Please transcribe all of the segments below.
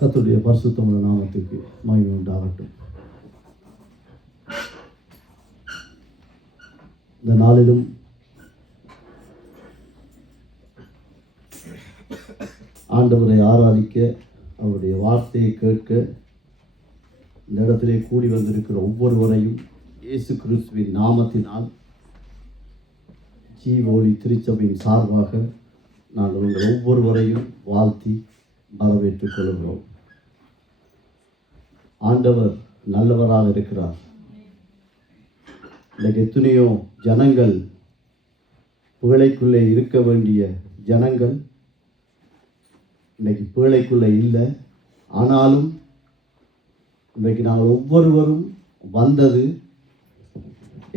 கர்த்தருடைய பரிசுத்தமுள்ள நாமத்துக்கு மகிமை உண்டாகட்டும். இந்த நாளிலும் ஆண்டவரை ஆராதிக்க, அவருடைய வார்த்தையை கேட்க இந்த இடத்திலே கூடி வந்திருக்கிற ஒவ்வொருவரையும் இயேசு கிறிஸ்துவின் நாமத்தினால் ஜீவோலி திருச்சபையின் சார்பாக நாங்கள் உங்கள் ஒவ்வொருவரையும் வாழ்த்தி வரவேற்றுக் கொள்கிறோம். ஆண்டவர் நல்லவராக இருக்கிறார். இன்றைக்கு எத்தனையோ ஜனங்கள், புகழைக்குள்ளே இருக்க வேண்டிய ஜனங்கள் இன்றைக்கு புகழைக்குள்ளே இல்லை. ஆனாலும் இன்றைக்கு நாங்கள் ஒவ்வொருவரும் வந்தது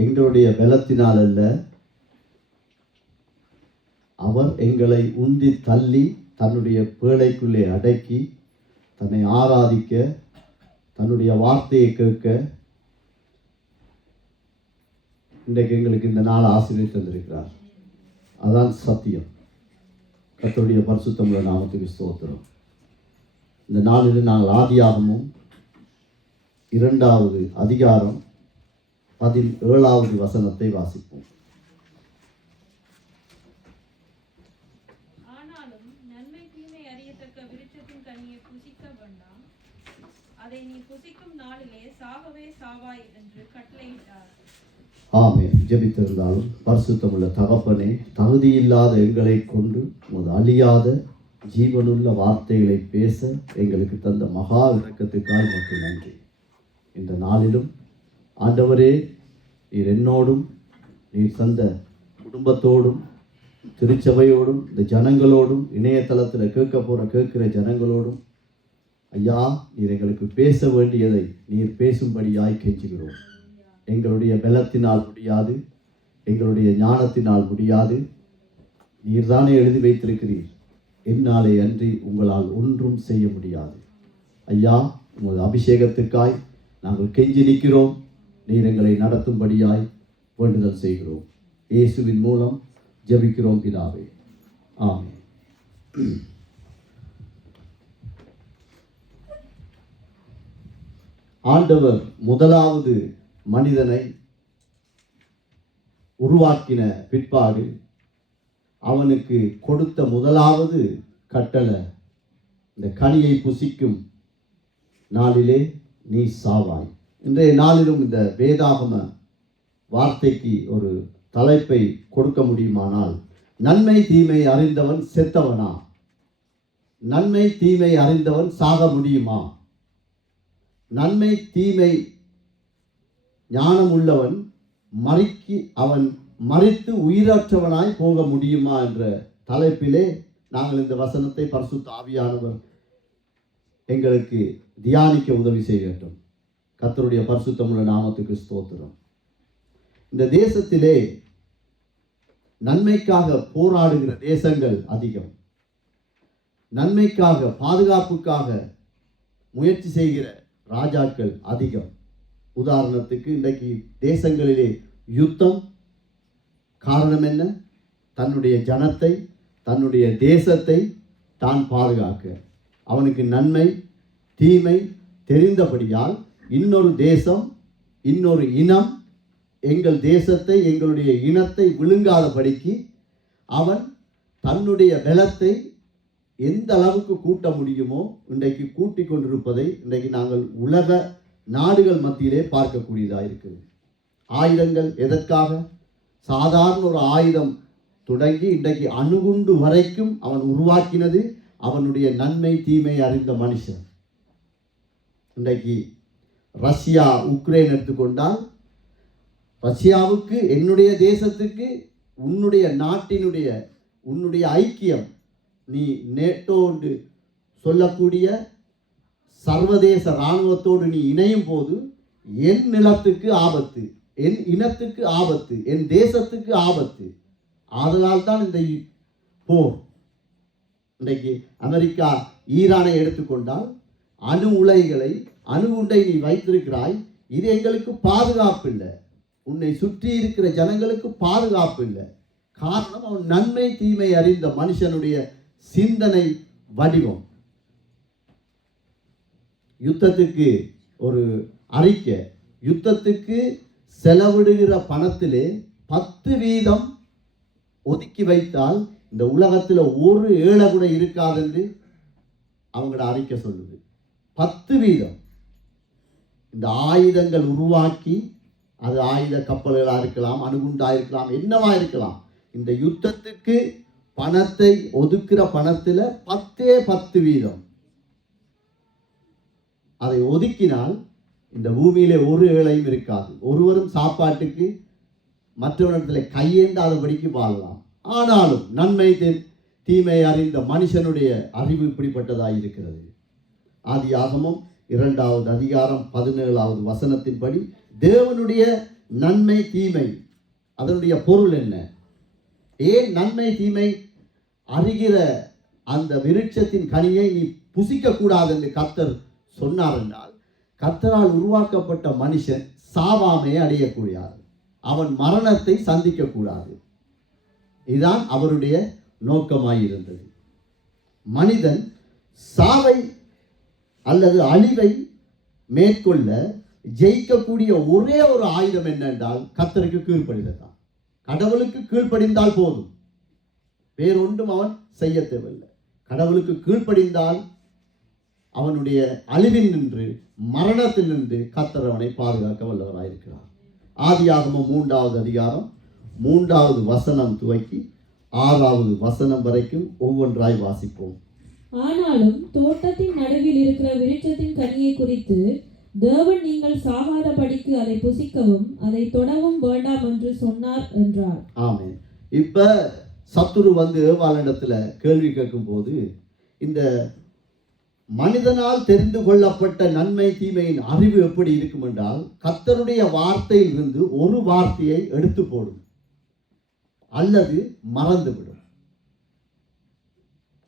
எங்களுடைய பலத்தினால் அல்ல, அவர் எங்களை உந்தி தள்ளி தன்னுடைய பேழைக்குள்ளே அடக்கி தன்னை ஆராதிக்க, தன்னுடைய வார்த்தையை கேட்க இன்றைக்கு எங்களுக்கு இந்த நாள் ஆசீர்வதித்து தந்திருக்கிறார். அதான் சத்தியம். கர்த்தருடைய பரிசுத்தமுள்ள நாமத்துக்கு ஸ்தோத்திரம். இந்த நாளில் நாங்கள் ஆதியாகமும் 2வது அதிகாரம் 17வது வசனத்தை வாசிப்போம். ஆமென். ஜெபித்திருந்தாலும் பரிசுத்தமுள்ள தகப்பனே, தகுதியில்லாத எங்களை கொண்டு உமது அழியாத ஜீவனுள்ள வார்த்தைகளை பேச எங்களுக்கு தந்த மகா இரக்கத்துக்காய் உமக்கு நன்றி. இந்த நாளிலும் ஆண்டவரே, நீர் என்னோடும், நீர் தந்த குடும்பத்தோடும், திருச்சபையோடும், இந்த ஜனங்களோடும், இணையதளத்தில் கேட்கிற ஜனங்களோடும் ஐயா, நீர் எங்களுக்கு பேச வேண்டியதை நீர் பேசும்படியாய் கெஞ்சுகிறோம். எங்களுடைய பலத்தினால் முடியாது, எங்களுடைய ஞானத்தினால் முடியாது. நீர்தானே எழுதி வைத்திருக்கிறீர், என்னாலே அன்றி உங்களால் ஒன்றும் செய்ய முடியாது. ஐயா, உமது அபிஷேகத்துக்காய் நாங்கள் கெஞ்சி நிற்கிறோம். நீர் எங்களை நடத்தும்படியாய் வேண்டுதல் செய்கிறோம். இயேசுவின் மூலம் ஜெபிக்கிறோம் பிதாவே, ஆமென். ஆண்டவர் முதலாவது மனிதனை உருவாக்கின பிற்பாடு அவனுக்கு கொடுத்த முதலாவது கட்டளை, இந்த கனியை புசிக்கும் நாளிலே நீ சாவாய். இன்றைய நாளிலும் இந்த வேதாகம வார்த்தைக்கு ஒரு தலைப்பை கொடுக்க முடியுமானால், நன்மை தீமை அறிந்தவன் செத்தவனா? நன்மை தீமை அறிந்தவன் சாக முடியுமா? நன்மை தீமை ஞானம் உள்ளவன் அவன் மரித்து உயிரற்றவனாய் போக முடியுமா என்ற தலைப்பிலே நாங்கள் இந்த வசனத்தை பரிசுத்த ஆவியானவர் எங்களுக்கு தியானிக்க உதவி செய்யட்டும். கர்த்தருடைய பரிசுத்தமுள்ள நாமத்துக்கு ஸ்தோத்திரம். இந்த தேசத்திலே நன்மைக்காக போராடுகிற தேசங்கள் அதிகம். நன்மைக்காக, பாதுகாப்புக்காக முயற்சி செய்கிற ராஜாக்கள் அதிகம். உதாரணத்துக்கு இன்றைக்கு தேசங்களிலே யுத்தம். காரணம் என்ன? தன்னுடைய ஜனத்தை, தன்னுடைய தேசத்தை தான் பாதுகாக்க. அவனுக்கு நன்மை தீமை தெரிந்தபடியால் இன்னொரு தேசம், இன்னொரு இனம் எங்கள் தேசத்தை, எங்களுடைய இனத்தை விழுங்காதபடிக்கு அவன் தன்னுடைய பலத்தை எந்த அளவுக்கு கூட்ட முடியுமோ இன்றைக்கு கூட்டிக் கொண்டிருப்பதை இன்றைக்கு நாங்கள் உலக நாடுகள் மத்தியிலே பார்க்கக்கூடியதாக இருக்குது. ஆயுதங்கள் எதற்காக? சாதாரண ஒரு ஆயுதம் தொடங்கி இன்றைக்கு அணுகுண்டு வரைக்கும் அவன் உருவாக்கினது அவனுடைய நன்மை தீமை அறிந்த மனுஷன். இன்றைக்கு ரஷ்யா உக்ரைன் எடுத்துக்கொண்டால், ரஷ்யாவுக்கு, என்னுடைய தேசத்துக்கு, உன்னுடைய நாட்டினுடைய, உன்னுடைய ஐக்கியம், நீ நேட்டோ என்று சொல்லக்கூடிய சர்வதேச இராணுவத்தோடு நீ இணையும் போது என் நிலத்துக்கு ஆபத்து, என் இனத்துக்கு ஆபத்து, என் தேசத்துக்கு ஆபத்து. ஆதலால் தான் இந்த போர். இன்றைக்கு அமெரிக்கா ஈரானை எடுத்துக்கொண்டால், அணு உலைகளை, அணு உண்டை நீ வைத்திருக்கிறாய், இது எங்களுக்கு பாதுகாப்பு இல்லை, உன்னை சுற்றி இருக்கிற ஜனங்களுக்கு பாதுகாப்பு இல்லை. காரணம், அவன் நன்மை தீமை அறிந்த மனுஷனுடைய சிந்தனை வடிவம். யுத்தத்துக்கு ஒரு அறிக்கை, யுத்தத்துக்கு செலவிடுகிற பணத்திலே 10% ஒதுக்கி வைத்தால் இந்த உலகத்தில் ஒரு ஏழை கூட இருக்காது என்று அவங்களோட அறிக்கை சொல்லுது. 10% இந்த ஆயுதங்கள் உருவாக்கி, அது ஆயுத கப்பல்களாக இருக்கலாம், அணுகுண்டாக இருக்கலாம், என்னவா இருக்கலாம், இந்த யுத்தத்துக்கு பணத்தை ஒதுக்குற பணத்தில் 10% அதை ஒதுக்கினால் இந்த பூமியிலே ஒரு ஏழையும் இருக்காது. ஒருவரும் சாப்பாட்டுக்கு மற்றவரிடத்தில் கையேந்தாதபடிக்கு வாழலாம். ஆனாலும் நன்மை தீமை அறிந்த மனுஷனுடைய அறிவு இப்படிப்பட்டதாக இருக்கிறது. ஆதியாகமம் 2வது அதிகாரம் 17வது வசனத்தின்படி தேவனுடைய நன்மை தீமை, அதனுடைய பொருள் என்ன? ஏன் நன்மை தீமை அறிகிற அந்த விருட்சத்தின் கனியை நீ புசிக்க கூடாது என்று கர்த்தர் சொன்னார் என்றால், கர்த்தரால் உருவாக்கப்பட்ட மனுஷன் சாவாமையை அடையக்கூடாது, அவன் மரணத்தை சந்திக்க கூடாது. இதுதான் அவருடைய நோக்கமாயிருந்தது. மனிதன் சாவை அல்லது அழிவை மேற்கொள்ள ஜெயிக்கக்கூடிய ஒரே ஒரு ஆயுதம் என்னென்றால் கர்த்தருக்கு கீழ்ப்படிதல் தான். கடவுளுக்கு கீழ்ப்படிந்தால் போதும், வேறொன்றும் அவன் செய்ய தேவையில்லை. கடவுளுக்கு கீழ்ப்படிந்தால் அவனுடைய அழிவில் நின்று, மரணத்தில் நின்று கர்த்தர் அவனை பாதுகாக்க வல்லவராயிருக்கிறார். ஆதியாகமம் 3வது அதிகாரம் 3வது வசனம் துவக்கி 6வது வசனம் வரைக்கும் ஒவ்வொன்றாய் வாசிப்போம். ஆனாலும் தோட்டத்தின் நடுவில் இருக்கிற விருட்சத்தின் கனியை குறித்து தேவன் நீங்கள் சாகாதபடிக்கு அதை புசிக்கவும் அதை தொடவும் வேண்டாம் என்று சொன்னார் என்றார். ஆமென். இப்ப சத்துரு வந்து ஏவாளிடத்துல கேள்வி கேட்கும் போது, இந்த மனிதனால் தெரிந்து கொள்ளப்பட்ட நன்மை தீமையின் அறிவு எப்படி இருக்கும் என்றால், கர்த்தருடைய வார்த்தையிலிருந்து ஒரு வார்த்தையை எடுத்து போடும் அல்லது மறந்துவிடும்.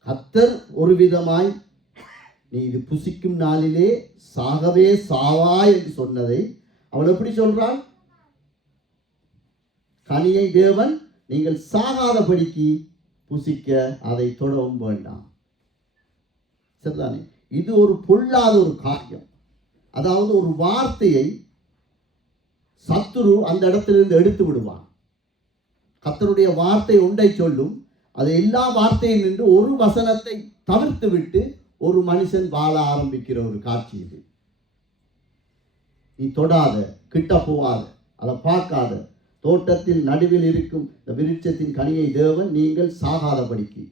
கர்த்தர் ஒரு விதமாய் நீ இது புசிக்கும் நாளிலே சாகவே சாவாய் என்று சொன்னதை அவள் எப்படி சொல்றாள்? கனியை தேவன் நீங்கள் சாகாதபடிக்கு புசிக்க அதை தொடவும் வேண்டாம். சரிதானே? இது ஒரு பொல்லாத ஒரு காரியம். அதாவது ஒரு வார்த்தையை சத்துரு அந்த இடத்திலிருந்து எடுத்து விடுவான். கர்த்தருடைய வார்த்தை ஒன்றை சொல்லும், அது எல்லா வார்த்தையும் நின்று ஒரு வசனத்தை தவிர்த்து விட்டு ஒரு மனுஷன் வாழ ஆரம்பிக்கிற ஒரு காட்சி இது. நீ தொடாத, கிட்ட போகாத, அதை பார்க்காத, தோட்டத்தில் நடுவில் இருக்கும் இந்த விருட்சத்தின் கனியை தேவன் நீங்கள் சாகாதபடிக்கு.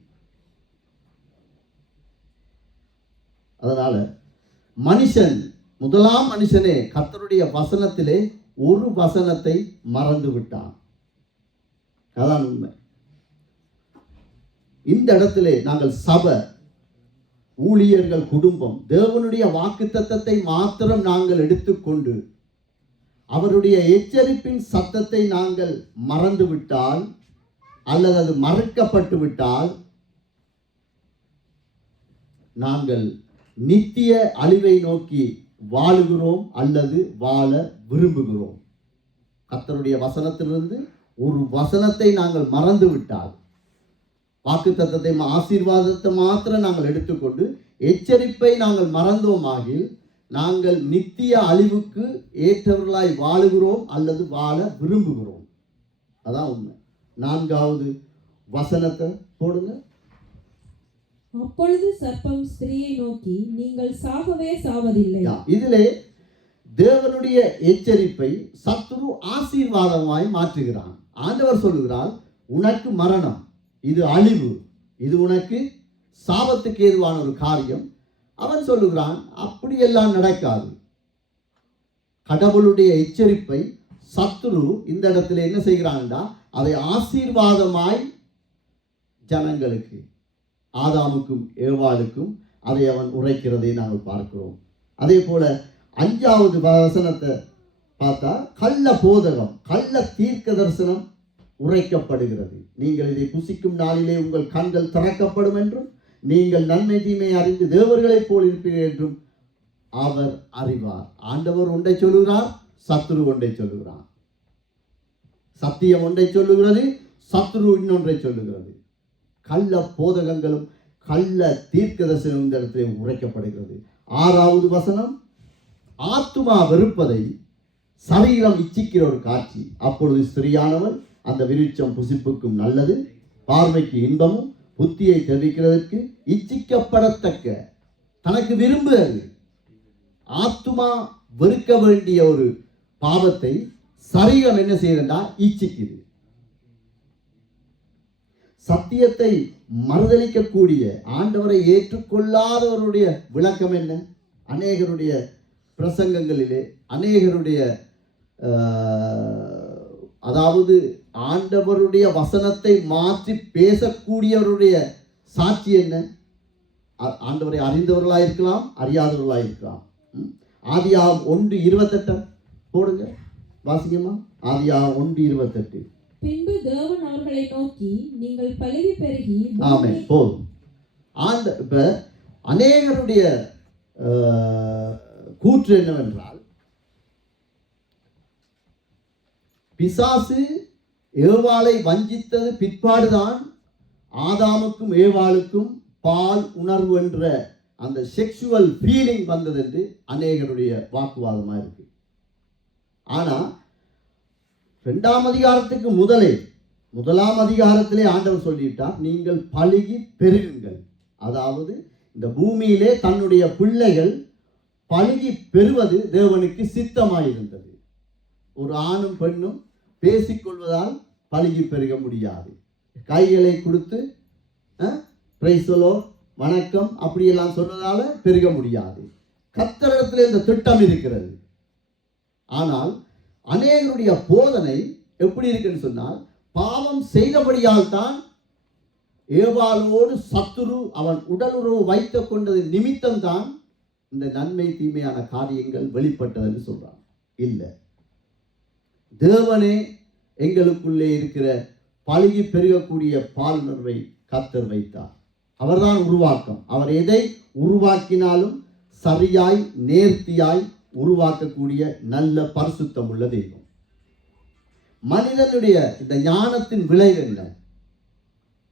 அதனால மனுஷன், முதலாம் மனுஷனே கர்த்தருடைய வசனத்திலே ஒரு வசனத்தை மறந்து விட்டான். அதான் உண்மை. இந்த இடத்திலே நாங்கள் சபை, ஊழியர்கள், குடும்பம் தேவனுடைய வாக்குத்தத்தத்தை மாத்திரம் நாங்கள் எடுத்துக்கொண்டு அவருடைய எச்சரிப்பின் சத்தத்தை நாங்கள் மறந்து விட்டால் அல்லது அது மறுக்கப்பட்டு விட்டால் நாங்கள் நித்திய அழிவை நோக்கி வாழுகிறோம் அல்லது வாழ விரும்புகிறோம். கர்த்தருடைய வசனத்திலிருந்து ஒரு வசனத்தை நாங்கள் மறந்து விட்டால், வாக்குத்தத்தத்தை ஆசீர்வாதத்தை மாத்திரம் நாங்கள் எடுத்துக்கொண்டு எச்சரிப்பை நாங்கள் மறந்தோமாகில் நாங்கள் நித்திய அழிவுக்கு ஏற்றவர்களாய் வாழுகிறோம் அல்லது வாழ விரும்புகிறோம். அதான் உண்மை. 4வது வசனத்தை போடுங்க. அப்பொழுது சர்ப்பம் ஸ்திரீயை நோக்கி, நீங்கள் சாகவே சாவதில்லை. இதிலே தேவனுடைய எச்சரிப்பை சத்துரு ஆசீர்வாதமாய் மாற்றுகிறான். ஆண்டவர் சொல்லுகிறார், உனக்கு மரணம், இது அழிவு, இது உனக்கு சாபத்துக்கு ஏதுவான ஒரு காரியம். அவன் சொல்லுகிறான், அப்படியெல்லாம் நடக்காது. கடவுளுடைய எச்சரிப்பை சத்துரு இந்த இடத்துல என்ன செய்கிறான்டா, அதை ஆசீர்வாதமாய் ஜனங்களுக்கு, ஆதாமுக்கும் ஏவாளுக்கும் அதை அவன் உரைக்கிறதை நாங்கள் பார்க்கிறோம். அதே போல 5வது வசனத்தை பார்த்தா கள்ள போதகம், கள்ள தீர்க்க தரிசனம் உரைக்கப்படுகிறது. நீங்கள் இதை புசிக்கும் நாளிலே உங்கள் கண்கள் திறக்கப்படும் என்றும் நீங்கள் நன்மை தீமை அறிந்து தேவர்களைப் போல் இருப்பீர்கள் என்றும் அவர் அறிவார். ஆண்டவர் ஒன்றை சொல்லுகிறார், சத்துரு ஒன்றை சொல்லுகிறார். சத்தியம் ஒன்றை சொல்லுகிறது, சத்துரு இன்னொன்றை சொல்லுகிறது. கள்ள போதகங்களும் கள்ள தீர்க்கதரிசனம் இந்த இடத்திலே உரைக்கப்படுகிறது. 6வது வசனம், ஆத்துமா வெறுப்பதை சரீரம் இச்சிக்கிற ஒரு காட்சி. அப்பொழுது ஸ்திரியானவள் அந்த விருட்சம் புசிப்புக்கும் நல்லது, பார்வைக்கு இன்பமும், புத்தியை தெரிவிக்கிறதற்கு இச்சிக்கப்படத்தக்க, தனக்கு விரும்புகிறது. ஆத்துமா வெறுக்க வேண்டிய ஒரு பாவத்தை சரீரம் என்ன செய்யுதுன்னா இச்சிக்குது. சத்தியத்தை மறுதலிக்கக்கூடிய, ஆண்டவரை ஏற்றுக்கொள்ளாதவருடைய விளக்கம் என்ன? அநேகருடைய பிரசங்கங்களிலே, அநேகருடைய அதாவது ஆண்டவருடைய வசனத்தை மாற்றி பேசக்கூடியவருடைய சாட்சி என்ன? ஆண்டவரை அறிந்தவர்களாயிருக்கலாம், அறியாதவர்களாயிருக்கலாம். ஆதியாகமம் 1:28 போடுங்க, வாசிங்கம்மா. ஆதியாகமம் 1:28. பின்பு தேவன் அவர்களை நோக்கி, நீங்கள் பலுகி பெருகி. ஆமென், போதும். இப்ப அநேகருடைய கூற்று என்னவென்றால், பிசாசு ஏவாளை வஞ்சித்தது பிற்பாடுதான் ஆதாமுக்கும் ஏவாளுக்கும் பால் உணர்வு என்ற அந்த செக்ஷுவல் ஃபீலிங் வந்தது என்று அநேகருடைய வாக்குவாதமாக இருக்கு. ஆனா 2ஆம் அதிகாரத்துக்கு முதலாம் அதிகாரத்திலே ஆண்டவர் சொல்லிட்டார், நீங்கள் பலுகி பெருகுங்கள். அதாவது இந்த பூமியிலே தன்னுடைய பிள்ளைகள் பலுகி பெறுவது தேவனுக்கு சித்தமாயிருந்தது. ஒரு ஆணும் பெண்ணும் பேசிக்கொள்வதால் பலுகி பெருக முடியாது. கைகளை கொடுத்து பிரைஸ் தி லார்ட், வணக்கம் அப்படியெல்லாம் சொன்னதால பெருக முடியாது. கர்த்தரிடத்தில் இந்த திட்டம் இருக்கிறது. ஆனால் அநேகருடைய போதனை எப்படி இருக்குன்னு சொன்னால், பாவம் செய்தபடியால் தான் ஏவாளோடு சத்துரு அவன் உடலுறவு வைத்துக் கொண்டது நிமித்தம் தான் இந்த நன்மை தீமையான காரியங்கள் வெளிப்பட்டதுன்னு சொல்றான். இல்லை, தேவனே எங்களுக்குள்ளே இருக்கிற பலுகி பெருகக்கூடிய பாலுணர்வை கர்த்தர் வைத்தார். அவர்தான் உருவாக்கம். அவர் எதை உருவாக்கினாலும் சரியாய் நேர்த்தியாய் உருவாக்கக்கூடிய நல்ல பரிசுத்தம் உள்ள தெய்வம். மனிதனுடைய இந்த ஞானத்தின் விளைவு என்ன?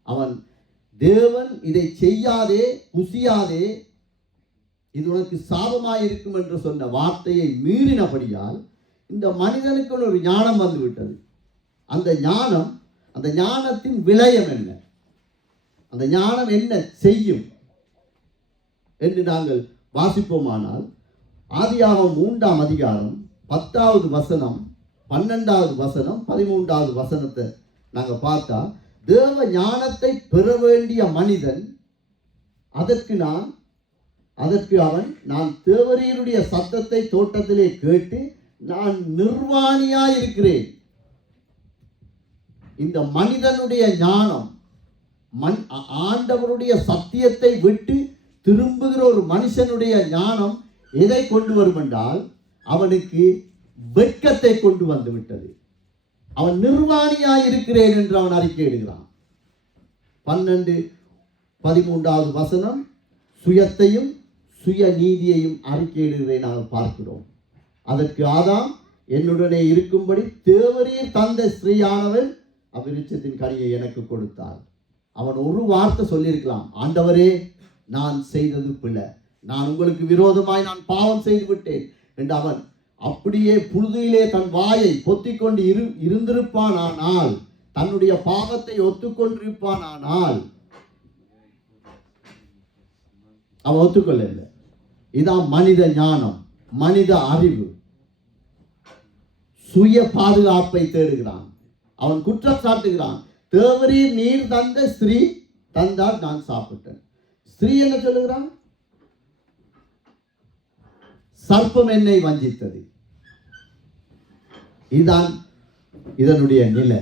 அவன் தேவன் இதை செய்யாதே, புசியாதே, இது உனக்கு சாபமாயிருக்கும் என்று சொன்ன வார்த்தையை மீறினபடியால் இந்த மனிதனுக்கு ஒரு ஞானம் வந்து விட்டது. அந்த ஞானத்தின் விளையம் என்ன? அந்த ஞானம் என்ன செய்யும் என்று நாங்கள் வாசிப்போமானால், ஆதியாகமம் 3ஆம் அதிகாரம் 10வது வசனம், 12வது வசனம், 13வது வசனத்தை நாங்கள் பார்த்தா, தேவ ஞானத்தை பெற வேண்டிய மனிதன் அதற்கு அவன், நான் தேவரீருடைய சத்தத்தை தோட்டத்திலே கேட்டு நான் நிர்வாணியாய் இருக்கிறேன். இந்த மனிதனுடைய ஞானம், ஆண்டவருடைய சத்தியத்தை விட்டு திரும்புகிற ஒரு மனுஷனுடைய ஞானம் எதை கொண்டு வரும் என்றால், அவனுக்கு வெட்கத்தை கொண்டு வந்து விட்டது. அவன் நிர்வாணியாய் இருக்கிறேன் என்று அவன் அறிக்கையிடுகிறான். 12-13வது வசனம், சுயத்தையும் சுய நீதியையும் அறிக்கையிடுவதை நாங்கள் பார்க்கிறோம். அதற்கு ஆதாம், என்னுடனே இருக்கும்படி தேவரீர் தந்த ஸ்ரீயானவன் அவ்விருட்சத்தின் கனியை எனக்கு கொடுத்தார். அவன் ஒரு வார்த்தை சொல்லியிருக்கலாம், ஆண்டவரே நான் செய்தது பிழை, நான் உங்களுக்கு விரோதமாய் நான் பாவம் செய்து விட்டேன் என்று அவன் அப்படியே புழுதியிலே தன் வாயை பொத்திக்கொண்டு இருந்திருப்பானால், தன்னுடைய பாவத்தை ஒத்துக்கொண்டிருப்பானால், அவன் ஒத்துக்கொள்ளவில்லை. இதான் மனித ஞானம், மனித அறிவு. சுய பாதுகாப்பை தேடுகிறான். அவன் குற்றம் சாட்டுகிறான், தேவரீர் நீர் தந்த ஸ்திரீ தந்தால் நான் சாப்பிட்டேன். ஸ்திரீ என்ன சொல்லுகிறான்? சர்ப்பம் என்னை வஞ்சித்தது. இதுதான் இதனுடைய நிலை.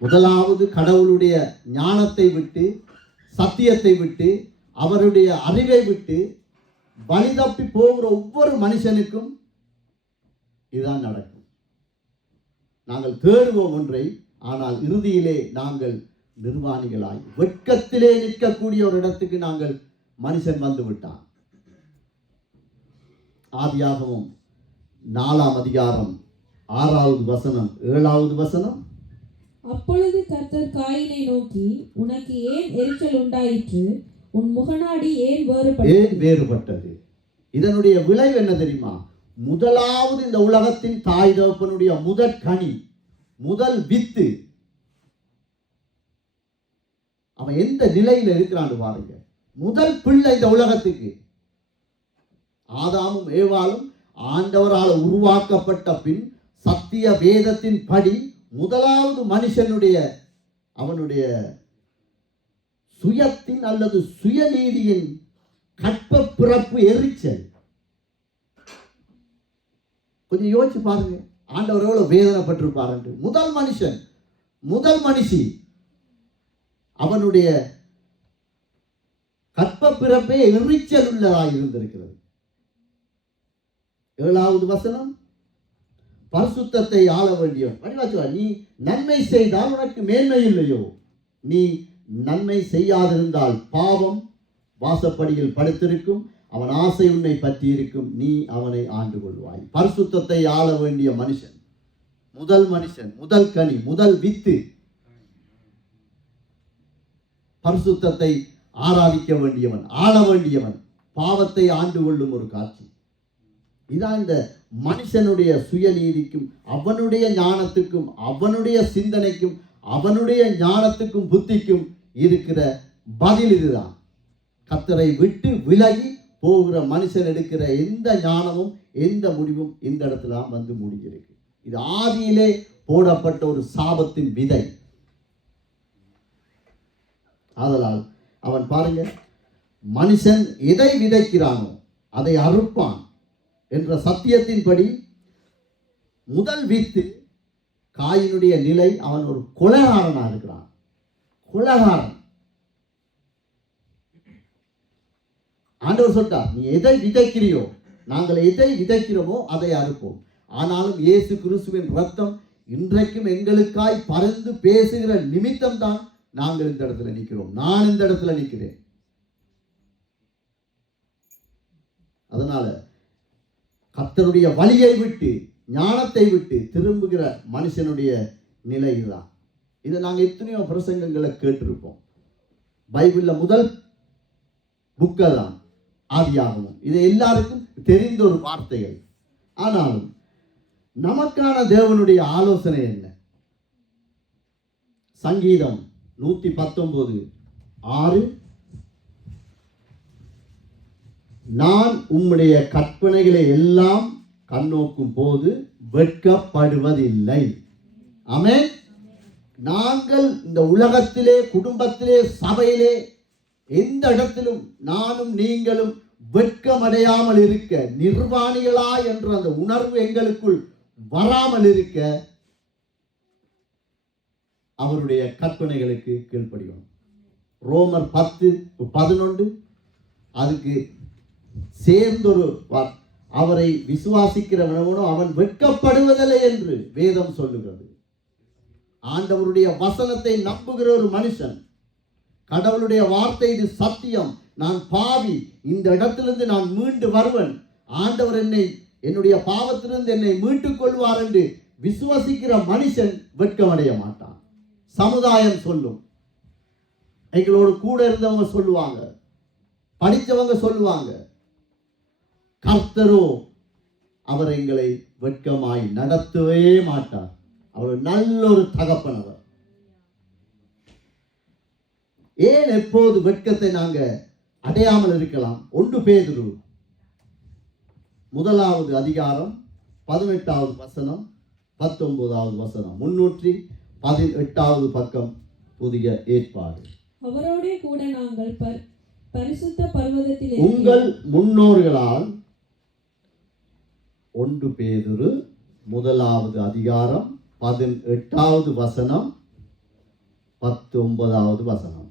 முதலாவது கடவுளுடைய ஞானத்தை விட்டு, சத்தியத்தை விட்டு, அவருடைய அறிவை விட்டு வழி தப்பி போகிற ஒவ்வொரு மனுஷனுக்கும் இதுதான் நடக்கும். நாங்கள் தேடுவோம் ஒன்றை, ஆனால் இறுதியிலே நாங்கள் நிர்வாணிகளாய் வெட்கத்திலே நிற்கக்கூடிய ஒரு இடத்துக்கு நாங்கள் மனுஷன் வந்து விட்டான். ஆதியாகமம் 4ஆம் அதிகாரம் 6வது வசனம் 7வது வசனம். அப்பொழுது கர்த்தர் காயினை நோக்கி, உனக்கு ஏன் எரிச்சல் உண்டாயிற்று? உன் முகநாடி ஏன் வேறுபட்டது? வேறுபட்டது? இதனுடைய விளைவு என்ன தெரியுமா? முதலாவது இந்த உலகத்தின் தாய் தகப்பனுடைய முதற் கனி, முதல் வித்து, அவன் எந்த நிலையில இருக்கிறான்னு பாருங்க. முதல் பிள்ளை இந்த உலகத்துக்கு ஆதாமும் ஏவாளும் ஆண்டவரால் உருவாக்கப்பட்ட பின் சத்திய வேதத்தின் படி முதலாவது மனுஷனுடைய அவனுடைய சுயத்தின் அல்லது சுயநீதியின் கற்ப பிறப்பு எரிச்சல். கொஞ்சம் யோசிச்சு பாருங்க, ஆண்டவர் எவ்வளவு வேதனைப்பட்டிருப்பார். முதல் மனுஷன், முதல் மனுஷி, அவனுடைய கற்ப பிறப்பே எரிச்சல் உள்ளதாக இருந்திருக்கிறது. 7வது வசனம், பரிசுத்தத்தை ஆள வேண்டியவன். நீ நன்மை செய்தால் உனக்கு மேன்மை இல்லையோ? நீ நன்மை செய்யாதிருந்தால் பாவம் வாசப்படியில் படுத்திருக்கும், அவன் ஆசை உன்னை பற்றி இருக்கும், நீ அவனை ஆண்டு கொள்வாய். பரிசுத்தத்தை ஆள வேண்டிய மனுஷன், முதல் மனுஷன், முதல் கனி, முதல் வித்து, பரிசுத்தத்தை ஆராதிக்க வேண்டியவன், ஆள வேண்டியவன், பாவத்தை ஆண்டு கொள்ளும் ஒரு காட்சி. இதான் இந்த மனுஷனுடைய சுயநீதிக்கும் அவனுடைய ஞானத்துக்கும் அவனுடைய சிந்தனைக்கும் அவனுடைய ஞானத்துக்கும் புத்திக்கும் இருக்கிற பதில். இதுதான் கர்த்தரை விட்டு விலகி போகிற மனுஷன் எடுக்கிற எந்த ஞானமும் எந்த முடிவும் இந்த இடத்துல வந்து முடிஞ்சிருக்கு. இது ஆதியிலே போடப்பட்ட ஒரு சாபத்தின் விதை. ஆதலால் அவன் பாருங்க, மனுஷன் எதை விதைக்கிறானோ அதை அறுப்பான் என்ற சத்தியத்தின்படி முதல் வித்து காயினுடைய நிலை, அவன் ஒரு கொலைகாரனா இருக்கிறான். கொலைகாரன். ஆண்டவர் சொல்றார், நீ எதை விதைக்கிறியோ, நாங்கள் எதை விதைக்கிறோமோ அதை அறுப்போம். ஆனாலும் இயேசு கிறிஸ்துவின் ரத்தம் இன்றைக்கும் எங்களுக்காய் பறந்து பேசுகிற நிமித்தம் தான் நாங்கள் இந்த இடத்துல நிற்கிறோம். நான் இந்த இடத்துல நிற்கிறேன். அதனால கர்த்தருடைய வழியை விட்டு ஞானத்தை விட்டு திரும்புகிற மனுஷனுடைய நிலை இதுதான். இதை நாங்கள் எத்தனையோ பிரசங்கங்களை கேட்டிருப்போம். பைபிள்ல முதல் புக்கை தான் ஆதியாகமம். இது எல்லாருக்கும் தெரிந்த ஒரு வார்த்தைகள். ஆனாலும் நமக்கான தேவனுடைய ஆலோசனை என்ன? சங்கீதம் 119:6, நான் உம்முடைய கற்பனைகளை எல்லாம் கண்ணோக்கும் போது வெட்கப்படுவதில்லை. ஆமென். நாங்கள் இந்த உலகத்திலே, குடும்பத்திலே, சபையிலே, எந்த இடத்திலும் நானும் நீங்களும் வெட்கமடையாமல் இருக்க, நிர்வாணிகளா என்ற அந்த உணர்வு எங்களுக்குள் வராமல் இருக்க அவருடைய கற்பனைகளுக்கு கீழ்ப்படியும். ரோமர் 10:11 அதுக்கு சேர்ந்தொரு அவரை விசுவாசிக்கிறவனோ அவன் வெட்கப்படுவதில்லை என்று வேதம் சொல்லுகிறது. ஆண்டவருடைய வசனத்தை நம்புகிற ஒரு மனுஷன், கடவுளுடைய வார்த்தை இது சத்தியம், நான் பாவி, இந்த இடத்திலிருந்து நான் மீண்டு வருவன், ஆண்டவர் என்னுடைய பாவத்திலிருந்து என்னை மீட்டுக் கொள்வார் என்று விசுவாசிக்கிற மனுஷன் வெட்கமடைய மாட்டான். சமுதாயம் சொல்லும், எங்களோடு கூட இருந்தவங்க சொல்லுவாங்க, படித்தவங்க சொல்லுவாங்க. கர்த்தரோ அவர் எங்களை வெட்கமாய் நடத்தவே மாட்டார். அவர் நல்ல ஒரு தகப்பன். அவர் ஏன் எப்போது வெட்கத்தை நாங்க அடையாமல் இருக்கலாம்? 1 பேதுரு 1வது அதிகாரம் 18வது வசனம் 19வது வசனம் 318வது பக்கம், புதிய ஏற்பாடு. அவரோடே கூட நாங்கள் பரிசுத்த பர்வதத்திலே உங்கள் முன்னோர்களால் 1 பேதுரு 1வது அதிகாரம் 18வது வசனம் 19வது வசனம்.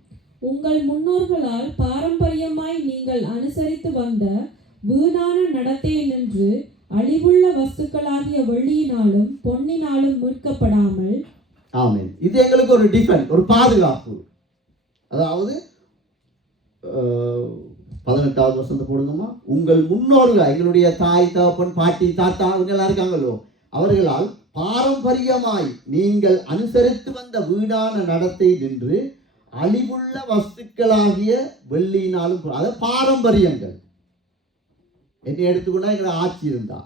உங்கள் முன்னோர்களால் பாரம்பரியமாய் நீங்கள் அனுசரித்து வந்த வீணான நடத்தையை நின்று அழிவுள்ள வஸ்துக்களாகிய வெள்ளியினாலும் பொன்னினாலும் மீட்கப்படாமல். ஆமென். இது எங்களுக்கு ஒரு டிஃபென்ஸ், ஒரு பாதுகாப்பு. அதாவது 18வது வசனத்தை போடுங்கம்மா. உங்கள் முன்னோர்கள், எங்களுடைய தாய் தகப்பன் பாட்டி தாத்தா இவங்கெல்லாம் இருக்காங்களோ, அவர்களால் பாரம்பரியமாய் நீங்கள் அனுசரித்து வந்த வீணான நடத்தை நின்று அழிவுள்ள வஸ்துக்களாகிய வெள்ளியினாலும் அது பாரம்பரியங்கள். என்னை எடுத்துக்கொண்டா எங்களை ஆட்சி இருந்தா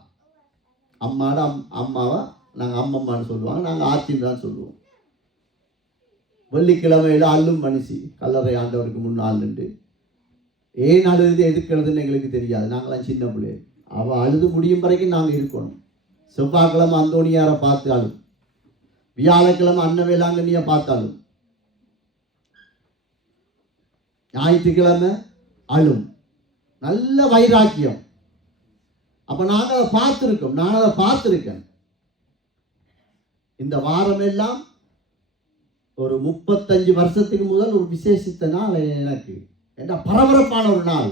அம்மாவை நாங்கள் அம்மம்மான்னு சொல்லுவாங்க, நாங்கள் ஆட்சின்னு தான் சொல்லுவோம். வெள்ளிக்கிழமையில் அள்ளும் மனுஷி கல்லறை ஆண்டவருக்கு முன்னால் நின்று ஏன் அழுது எதுக்குறதுன்னு எங்களுக்கு தெரியாது. நாங்களாம் சின்ன பிள்ளைகள். அவள் அழுது முடியும் வரைக்கும் நாங்கள் இருக்கணும். செவ்வாய்க்கிழமை அந்தோணியாரை பார்த்தாலும், வியாழக்கிழமை அன்னவேளாங்கண்ணியை பார்த்தாலும், ஞாயிற்றுக்கிழமை அழும். நல்ல வைராக்கியம். அப்போ நாங்கள் அதை பார்த்துருக்கோம். நான் அதை பார்த்துருக்கேன். இந்த வாரமெல்லாம் ஒரு 35 வருஷத்துக்கு முதல் ஒரு விசேஷித்த நாள் எனக்கு என்ன பரபரப்பான ஒரு நாள்.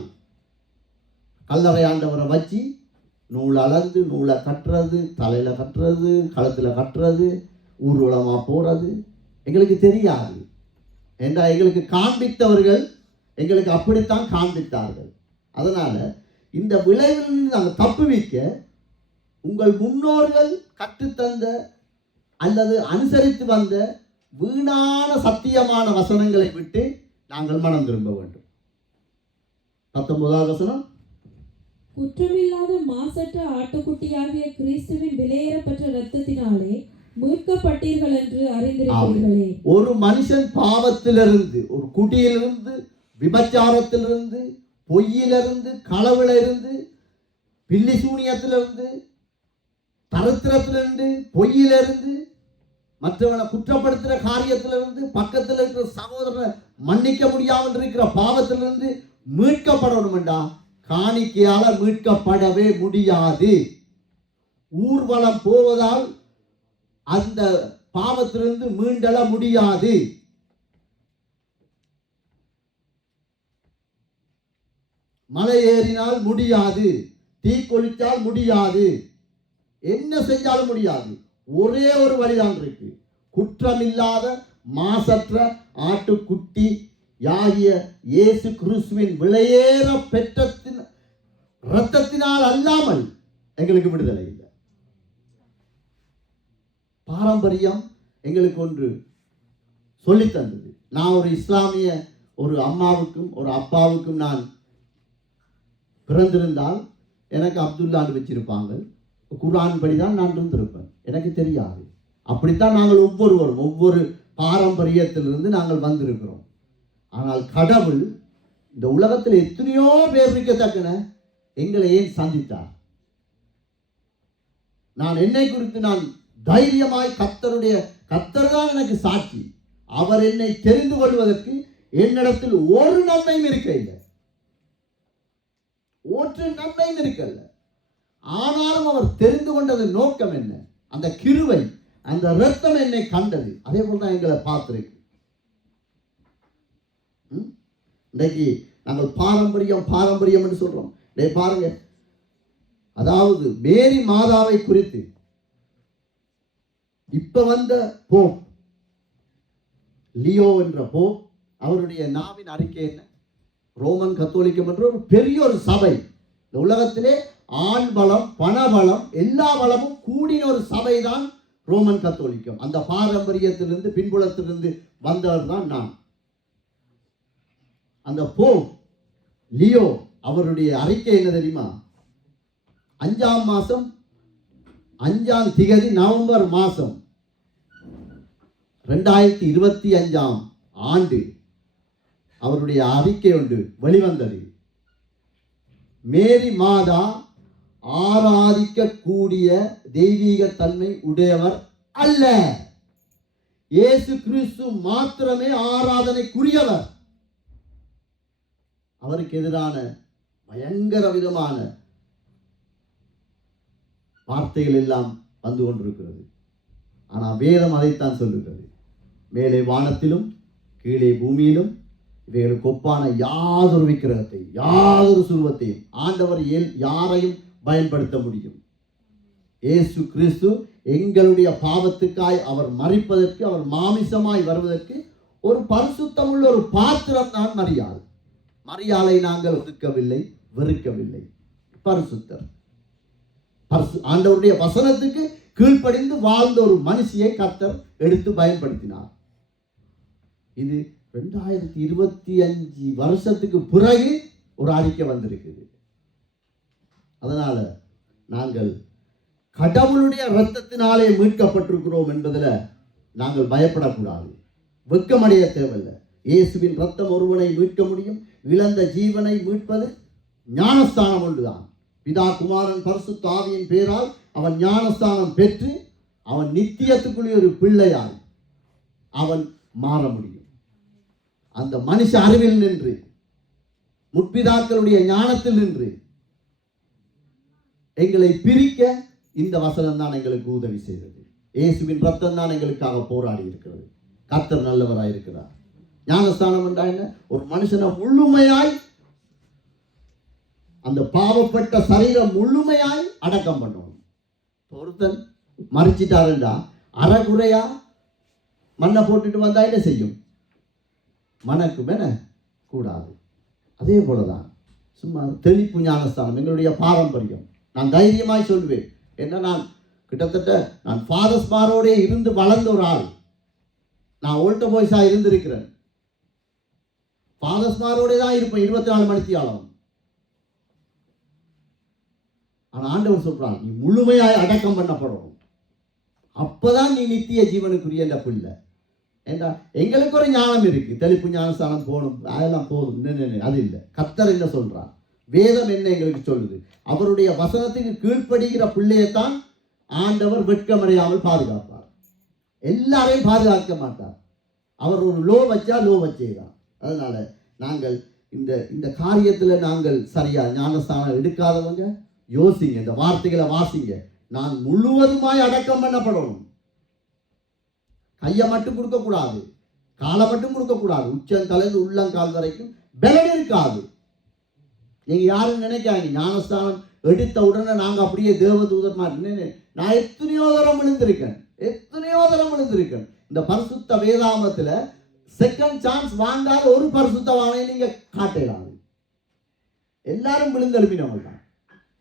கல்லறை ஆண்டவரை வச்சு நூல் அளந்து நூலை கட்டுறது, தலையில் கட்டுறது, களத்தில் கட்டுறது, ஊர்வலமாக போகிறது எங்களுக்கு தெரியாது. ஏண்டா எங்களுக்கு காண்பித்தவர்கள் எங்களுக்கு அப்படித்தான் காண்பித்தார்கள். அதனால் இந்த விளைவில் நாங்கள் தப்புவிக்க உங்கள் முன்னோர்கள் கற்றுத்தந்த அல்லது அனுசரித்து வந்த வீணான சத்தியமான வசனங்களை விட்டு நாங்கள் மனம் திரும்ப வேண்டும். 19வது வசனம், குற்றமில்லாத மாசற்ற ஆட்டுக்குட்டியாகிய கிறிஸ்துவின் விலையேறப்பட்ட இரத்தத்தினாலே மீட்கப்பட்டீர்கள் என்று அறிந்திருக்கிறீர்களே. ஒரு மனுஷன் பாவத்திலிருந்து, ஒரு குடியிலிருந்து, விபச்சாரத்திலிருந்து, பொய்யிலிருந்து, களவிலிருந்து, பில்லி சூனியத்திலிருந்து, தரித்திரத்திலிருந்து, பொய்யிலிருந்து, மற்றவனை குற்றப்படுத்துகிற காரியத்திலிருந்து, பக்கத்தில் இருக்கிற சகோதரனை மன்னிக்க முடியாமல் இருக்கிற பாவத்திலிருந்து மீட்கப்படணும்டா. காணிக்கையால மீட்கப்படவே முடியாது. ஊர்வலம் போவதால் அந்த பாவத்திலிருந்து மீண்டெழ முடியாது. மலை ஏறினால் முடியாது, தீ கொளித்தால் முடியாது, என்ன செஞ்சாலும் முடியாது. ஒரே ஒரு வழிதான் இருக்கு. குற்றமில்லாத மாசற்ற ஆட்டுக்குட்டி யாகிய இயேசு கிறிஸ்துவின் விலையேற பெற்ற இரத்தத்தினால் அல்லாமல் எங்களுக்கு விடுதலை இல்லை. பாரம்பரியம் எங்களுக்கு ஒன்று சொல்லி தந்தது. நான் ஒரு இஸ்லாமிய ஒரு அம்மாவுக்கும் ஒரு அப்பாவுக்கும் நான் பிறந்திருந்தால் எனக்கு அப்துல்லான்னு வச்சிருப்பாங்க. குர்ஆன் படி தான் நான் இருந்திருப்பேன். எனக்கு தெரியாது. அப்படித்தான் நாங்கள் ஒவ்வொருவரும் ஒவ்வொரு பாரம்பரியத்திலிருந்து நாங்கள் வந்திருக்கிறோம். ஆனால் கடவுள் இந்த உலகத்தில் எத்தனையோ பேர் இருக்கத்தக்கன எங்களை ஏன் சந்தித்தார்? நான் என்னை குறித்து நான் தைரியமாய் கர்த்தர் தான் எனக்கு சாட்சி. அவர் என்னை தெரிந்து கொள்வதற்கு என்னிடத்தில் ஒரு நன்மையும் இருக்க இல்லை, ஒரு நன்மையும் இருக்கல்ல. ஆனாலும் அவர் தெரிந்து கொண்டது நோக்கம் என்ன? அந்த கிருபை, அந்த இரத்தம் என்னை கண்டது. அதே போல தான் எங்களை பார்த்திருக்கு. இன்றைக்கு நாங்கள் பாரம்பரியம் என்று சொல்றோம். பாருங்க, அதாவது மேரி மாதாவை குறித்து இப்ப வந்த போப் லியோ என்ற போப், அவருடைய நாவின் அறிக்கை என்ன? ரோமன் கத்தோலிக்கம் என்ற ஒரு பெரிய ஒரு சபை, இந்த உலகத்திலே ஆண் பலம், பணபலம், எல்லா பலமும் கூடின ஒரு சபை தான் ரோமன் கத்தோலிக்கம். அந்த பாரம்பரியத்திலிருந்து பின்புலத்திலிருந்து வந்தவர் தான் நான். அந்த போப் லியோ அவருடைய அறிக்கை என்ன தெரியுமா? 5ஆம் மாதம் 5ஆம் திகதி நவம்பர் மாதம் 2025ஆம் ஆண்டு அவருடைய அறிக்கை ஒன்று வெளிவந்தது. மேரி மாதா ஆராதிக்கக்கூடிய தெய்வீக தன்மை உடையவர் அல்ல. இயேசு கிறிஸ்து மாத்திரமே ஆராதனைக்குரியவர். அவருக்கு எதிரான பயங்கர விதமான வார்த்தைகள் எல்லாம் வந்து கொண்டிருக்கிறது. ஆனால் வேதம் அதைத்தான் சொல்லுகிறது. மேலே வானத்திலும் கீழே பூமியிலும் இவைகளுக்கு ஒப்பான யாதொரு விக்கிரகத்தை, யாதொரு சுருவத்தையும் ஆண்டவர் யாரையும் பயன்படுத்த முடியும். இயேசு கிறிஸ்து எங்களுடைய பாவத்துக்காய் அவர் மரிப்பதற்கு, அவர் மாமிசமாய் வருவதற்கு ஒரு பரிசுத்தமுள்ள ஒரு பாத்திரம் தான் மரியாள். மரியாளை நாங்கள் ஒதுக்கவில்லை, வெறுக்கவில்லை. பரிசுத்தர், ஆண்டவருடைய வசனத்துக்கு கீழ்ப்படிந்து வாழ்ந்த ஒரு மனுஷியை கர்த்தர் எடுத்து பயன்படுத்தினார். இது 2025 வருஷத்துக்கு பிறகு ஒரு அறிக்கை வந்திருக்குது. அதனால நாங்கள் கடவுளுடைய இரத்தத்தினாலே மீட்கப்பட்டிருக்கிறோம் என்பதில் நாங்கள் பயப்படக்கூடாது, வெட்கமடைய தேவையில்லை. இயேசுவின் இரத்தம் ஒருவனை மீட்க முடியும். இழந்த ஜீவனை மீட்பது ஞானஸ்தானம் ஒன்றுதான். பிதா குமாரன் பரிசுத்த ஆவியின் பேரால் அவன் ஞானஸ்தானம் பெற்று அவன் நித்தியத்துக்குள்ளே ஒரு பிள்ளையாய் அவன் மாற முடியும். அந்த மனுஷ அறிவில் நின்று, முற்பிதாக்களுடைய ஞானத்தில் நின்று எங்களை பிரிக்க இந்த வசனம் தான் எங்களுக்கு உதவி செய்தது. இயேசுவின் ரத்தம் தான் எங்களுக்காக போராடி இருக்கிறது. கர்த்தர் நல்லவராய் இருக்கிறார். ஞானஸ்தானம் என்றா என்ன? ஒரு மனுஷனை முழுமையாய், அந்த பாவப்பட்ட சரீரம் முழுமையாய் அடக்கம் பண்ணணும். ஒருத்தன் மறிச்சிட்டாருண்டா அறகுறையா மண்ணை போட்டுட்டு வந்தா என்ன செய்யும்? மனக்கும் என கூடாது. அதே போலதான் சும்மா தெளிப்பு ஞானஸ்தானம் எங்களுடைய பாரம்பரியம். நான் தைரியமாய் சொல்வேன். என்ன, நான் கிட்டத்தட்ட ஃபாதர்ஸ் மாரோட இருந்து வளர்ந்த ஒரு ஆள். நான் ஓல்ட பாய்ஸா இருந்திருக்கிறேன். ஃபாதர்ஸ் மாரோட தான் இருப்பேன் 24 மணித்தியாலம். ஆனா ஆண்டவர் சொல்றான், நீ முழுமையாய் அடக்கம் பண்ணப்படணும். அப்பதான் நீ நித்திய ஜீவனுக்குரிய இந்த பிள்ளை. ஏண்டா எங்களுக்கு ஒரு ஞானம் இருக்கு, தெளிப்பு ஞானஸ்தானம் போகணும், அதெல்லாம் போதும். அது இல்லை. கர்த்தர் என்ன சொல்றார்? வேதம் என்ன எங்களுக்கு சொல்லுது? அவருடைய வசனத்துக்கு கீழ்ப்படுகிற பிள்ளையைத்தான் ஆண்டவர் வெட்கமடையாமல் பாதுகாப்பார். எல்லாரையும் பாதுகாக்க மாட்டார். அவர் ஒரு லோ வச்சா லோ வச்சேதான். அதனால நாங்கள் இந்த காரியத்துல நாங்கள் சரியா ஞானஸ்தானம் எடுக்காதவங்க யோசிங்க, இந்த வார்த்தைகளை வாசிங்க. நான் முழுவதுமாய் அடக்கம் பண்ணப்படணும். கையை மட்டும் கொடுக்கக்கூடாது, காலை மட்டும் கொடுக்கக்கூடாது. உச்சம் தலைந்து உள்ளங்கால் வரைக்கும் பலன் இருக்காது. நீங்க யாரும் நினைக்காங்க ஞானஸ்தானம் எடுத்த உடனே நாங்க அப்படியே தேவதூதர் மாதிரி. நான் எத்தனையோ தரம் விழுந்திருக்கேன். இந்த பரிசுத்த வேதாமத்துல செகண்ட் சான்ஸ் வாங்காத ஒரு பரிசுத்தவானை நீங்க காட்டலாது. எல்லாரும் விழுந்தெழுப்பினவங்க தான்.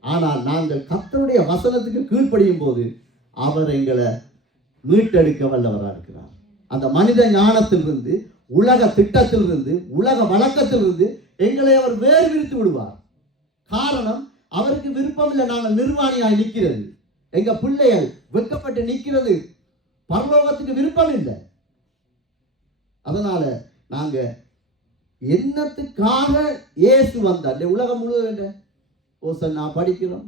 ஆனால் நாங்கள் கர்த்தருடைய வசனத்துக்கு கீழ்ப்படியும் போது அவர் எங்களை மீட்டெடுக்க வல்லவராக இருக்கிறார். அந்த மனித ஞானத்திலிருந்து, உலக திட்டத்திலிருந்து, உலக வழக்கத்திலிருந்து எங்களை அவர் வேறு விரித்து விடுவார். காரணம், அவருக்கு விருப்பம் இல்லை நாங்கள் நிர்வாணியாய் நிற்கிறது. எங்க பிள்ளைகள் வெட்கப்பட்டு நிற்கிறது பரலோகத்துக்கு விருப்பம் இல்லை. அதனால நாங்க என்னத்துக்காக இயேசு வந்தார்? உலகம் முழுவதும் ஓசன்னா படிக்கிறோம்,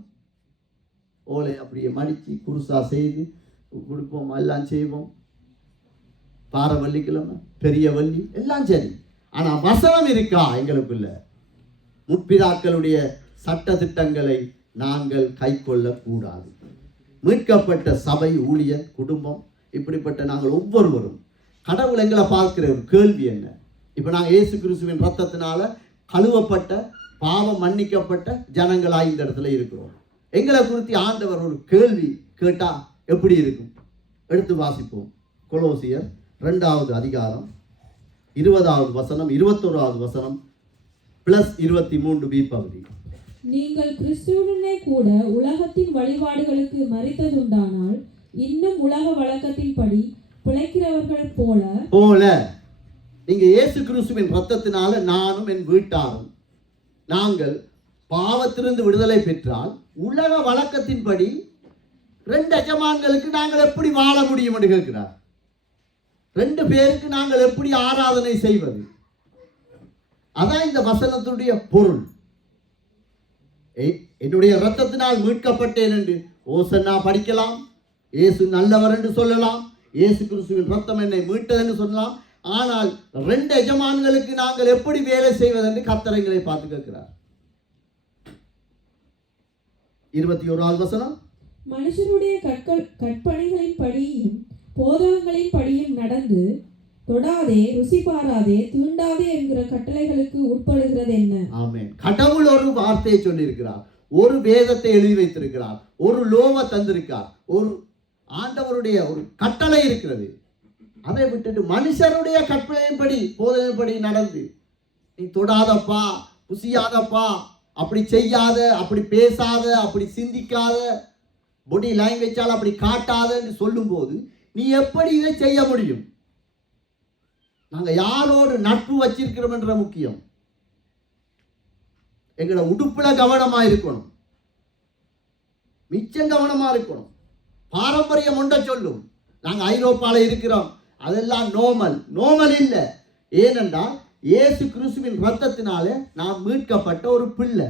ஓலை அப்படியே மடிச்சு குருசா செய்து கொடுப்போம், எல்லாம் செய்வோம். பார வள்ளிக்கிழமை பெரிய வள்ளி எல்லாம் சரி. ஆனா வசனம் இருக்கா எங்களுக்குள்ள? முற்பிதாக்களுடைய சட்ட திட்டங்களை நாங்கள் கை கொள்ள கூடாது. மீட்கப்பட்ட சபை, ஊழியர், குடும்பம், இப்படிப்பட்ட நாங்கள் ஒவ்வொருவரும் கடவுள் எங்களை பார்க்கிற ஒரு கேள்வி என்ன? இப்ப நாங்கள் இயேசு கிறிஸ்துவின் ரத்தத்தினால கழுவப்பட்ட, பாவம் மன்னிக்கப்பட்ட ஜனங்களாய் இந்த இடத்துல இருக்கிறோம். எங்களை குறித்து ஆண்டவர் ஒரு கேள்வி கேட்டா எப்படி இருக்கும்? எடுத்து வாசிப்போம். கொலோசியர் 2வது அதிகாரம் 20வது வசனம், 21வது வசனம் +23b பகுதி. நீங்கள் கிறிஸ்துவுடனே கூட உலகத்தின் வழிபாடுகளுக்கு மரித்ததுண்டானால் இன்னும் உலக வழக்கத்தின்படி பிழைக்கிறவர்கள் போல நீங்க இயேசு கிறிஸ்துவின் ரத்தத்தினால நானும் என் வீட்டாரும் நாங்கள் பாவத்திலிருந்து விடுதலை பெற்றால் உலக வழக்கத்தின்படி 2 எஜமான்களுக்கு நாங்கள் எப்படி வாழ முடியும் என்று கேட்கிறார். 2 பேருக்கு நாங்கள் எப்படி ஆராதனை செய்வது? அதான் இந்த வசனத்துடைய பொருள். என்னுடைய இரத்தத்தினால் மீட்கப்பட்டேன் என்று ஓசன்னா படிக்கலாம், இயேசு நல்லவர் என்று சொல்லலாம், இயேசு கிறிஸ்துவின் ரத்தம் என்னை மீட்டது என்று சொல்லலாம். ஆனால் 2 எஜமான்களுக்கு நாங்கள் எப்படி வேலை செய்வது என்று கர்த்தரை பார்த்து கேட்கிறார். 21வது வசனம், மனுஷருடைய கற்பனைகளின் படியும் போதகங்களின் படியும் நடந்து தொடாதே, ருசி பாராதே, தூண்டாதே என்கிற கட்டளைகளுக்கு உட்படுகிறது என்ன? ஆமென். கடவுள் ஒரு வார்த்தையை சொல்லி இருக்கிறார், ஒரு வேதத்தை எழுதி வைத்திருக்கிறார், ஒரு லோவை தந்திருக்கார், ஒரு ஆண்டவருடைய ஒரு கட்டளை இருக்கிறது. அதை விட்டுட்டு மனுஷருடைய கற்பனையின்படி, போதனைப்படி நடந்து நீ தொடாதப்பா, புசியாதப்பா, அப்படி செய்யாத, அப்படி பேசாத, அப்படி சிந்திக்காத, பாடி லாங்குவேஜால் அப்படி காட்டாத என்று சொல்லும் போது நீ எப்படி இதை செய்ய முடியும்? நாங்க யாரோடு நட்பு வச்சிருக்கிறோம் என்ற முக்கியம். எங்களோட உடுப்புல கவனமா இருக்கணும், மிச்சம் கவனமா இருக்கணும். பாரம்பரியம் ஒன்றை சொல்லும், நாங்க ஐரோப்பால இருக்கிறோம், அதெல்லாம் நோமல் இல்லை. ஏனென்றால் இயேசு கிறிஸ்துவின் ரத்தத்தினால நான் மீட்கப்பட்ட ஒரு பிள்ளை,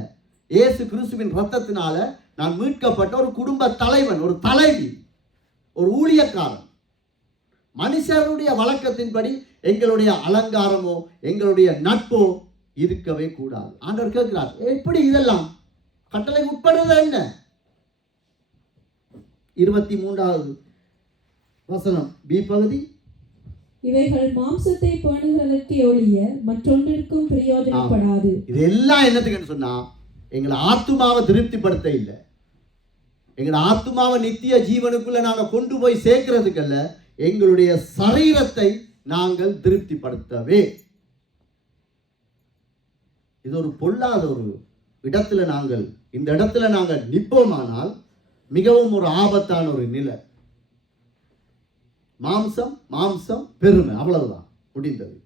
இயேசு கிறிஸ்துவின் ரத்தத்தினால நான் மீட்கப்பட்ட ஒரு குடும்ப தலைவன், ஒரு தலைவி, ஒரு ஊழியக்காரன். மனுஷருடைய வழக்கத்தின்படி எங்களுடைய அலங்காரமோ எங்களுடைய நட்போ இருக்கவே கூடாது. ஆண்டவர் கேட்கிறார், எப்படி இதெல்லாம் கட்டளை உட்படுறது என்ன? 23வது வசனம் பி பகுதி. இவைகள் மாம்சத்தை பேணுகிறதற்கு ஒழிய மற்றொன்றிற்கும் பிரயோஜனப்படாது. இதெல்லாம் என்னத்துக்குன்னு சொன்னா எங்களை ஆத்துமாவை திருப்திப்படுத்த இல்லை, எங்களை ஆத்துமாவை நித்திய ஜீவனுக்குள்ள நாங்க கொண்டு போய் சேர்க்கிறதுக்கல்ல, எங்களுடைய சரீரத்தை நாங்கள் திருப்திப்படுத்தவே. இது ஒரு பொல்லாத ஒரு இடத்துல இந்த இடத்துல நாங்கள் நிற்போமானால் மிகவும் ஒரு ஆபத்தான ஒரு நிலை. மாம்சம் பெருமை, அவ்வளவுதான், முடிந்தது.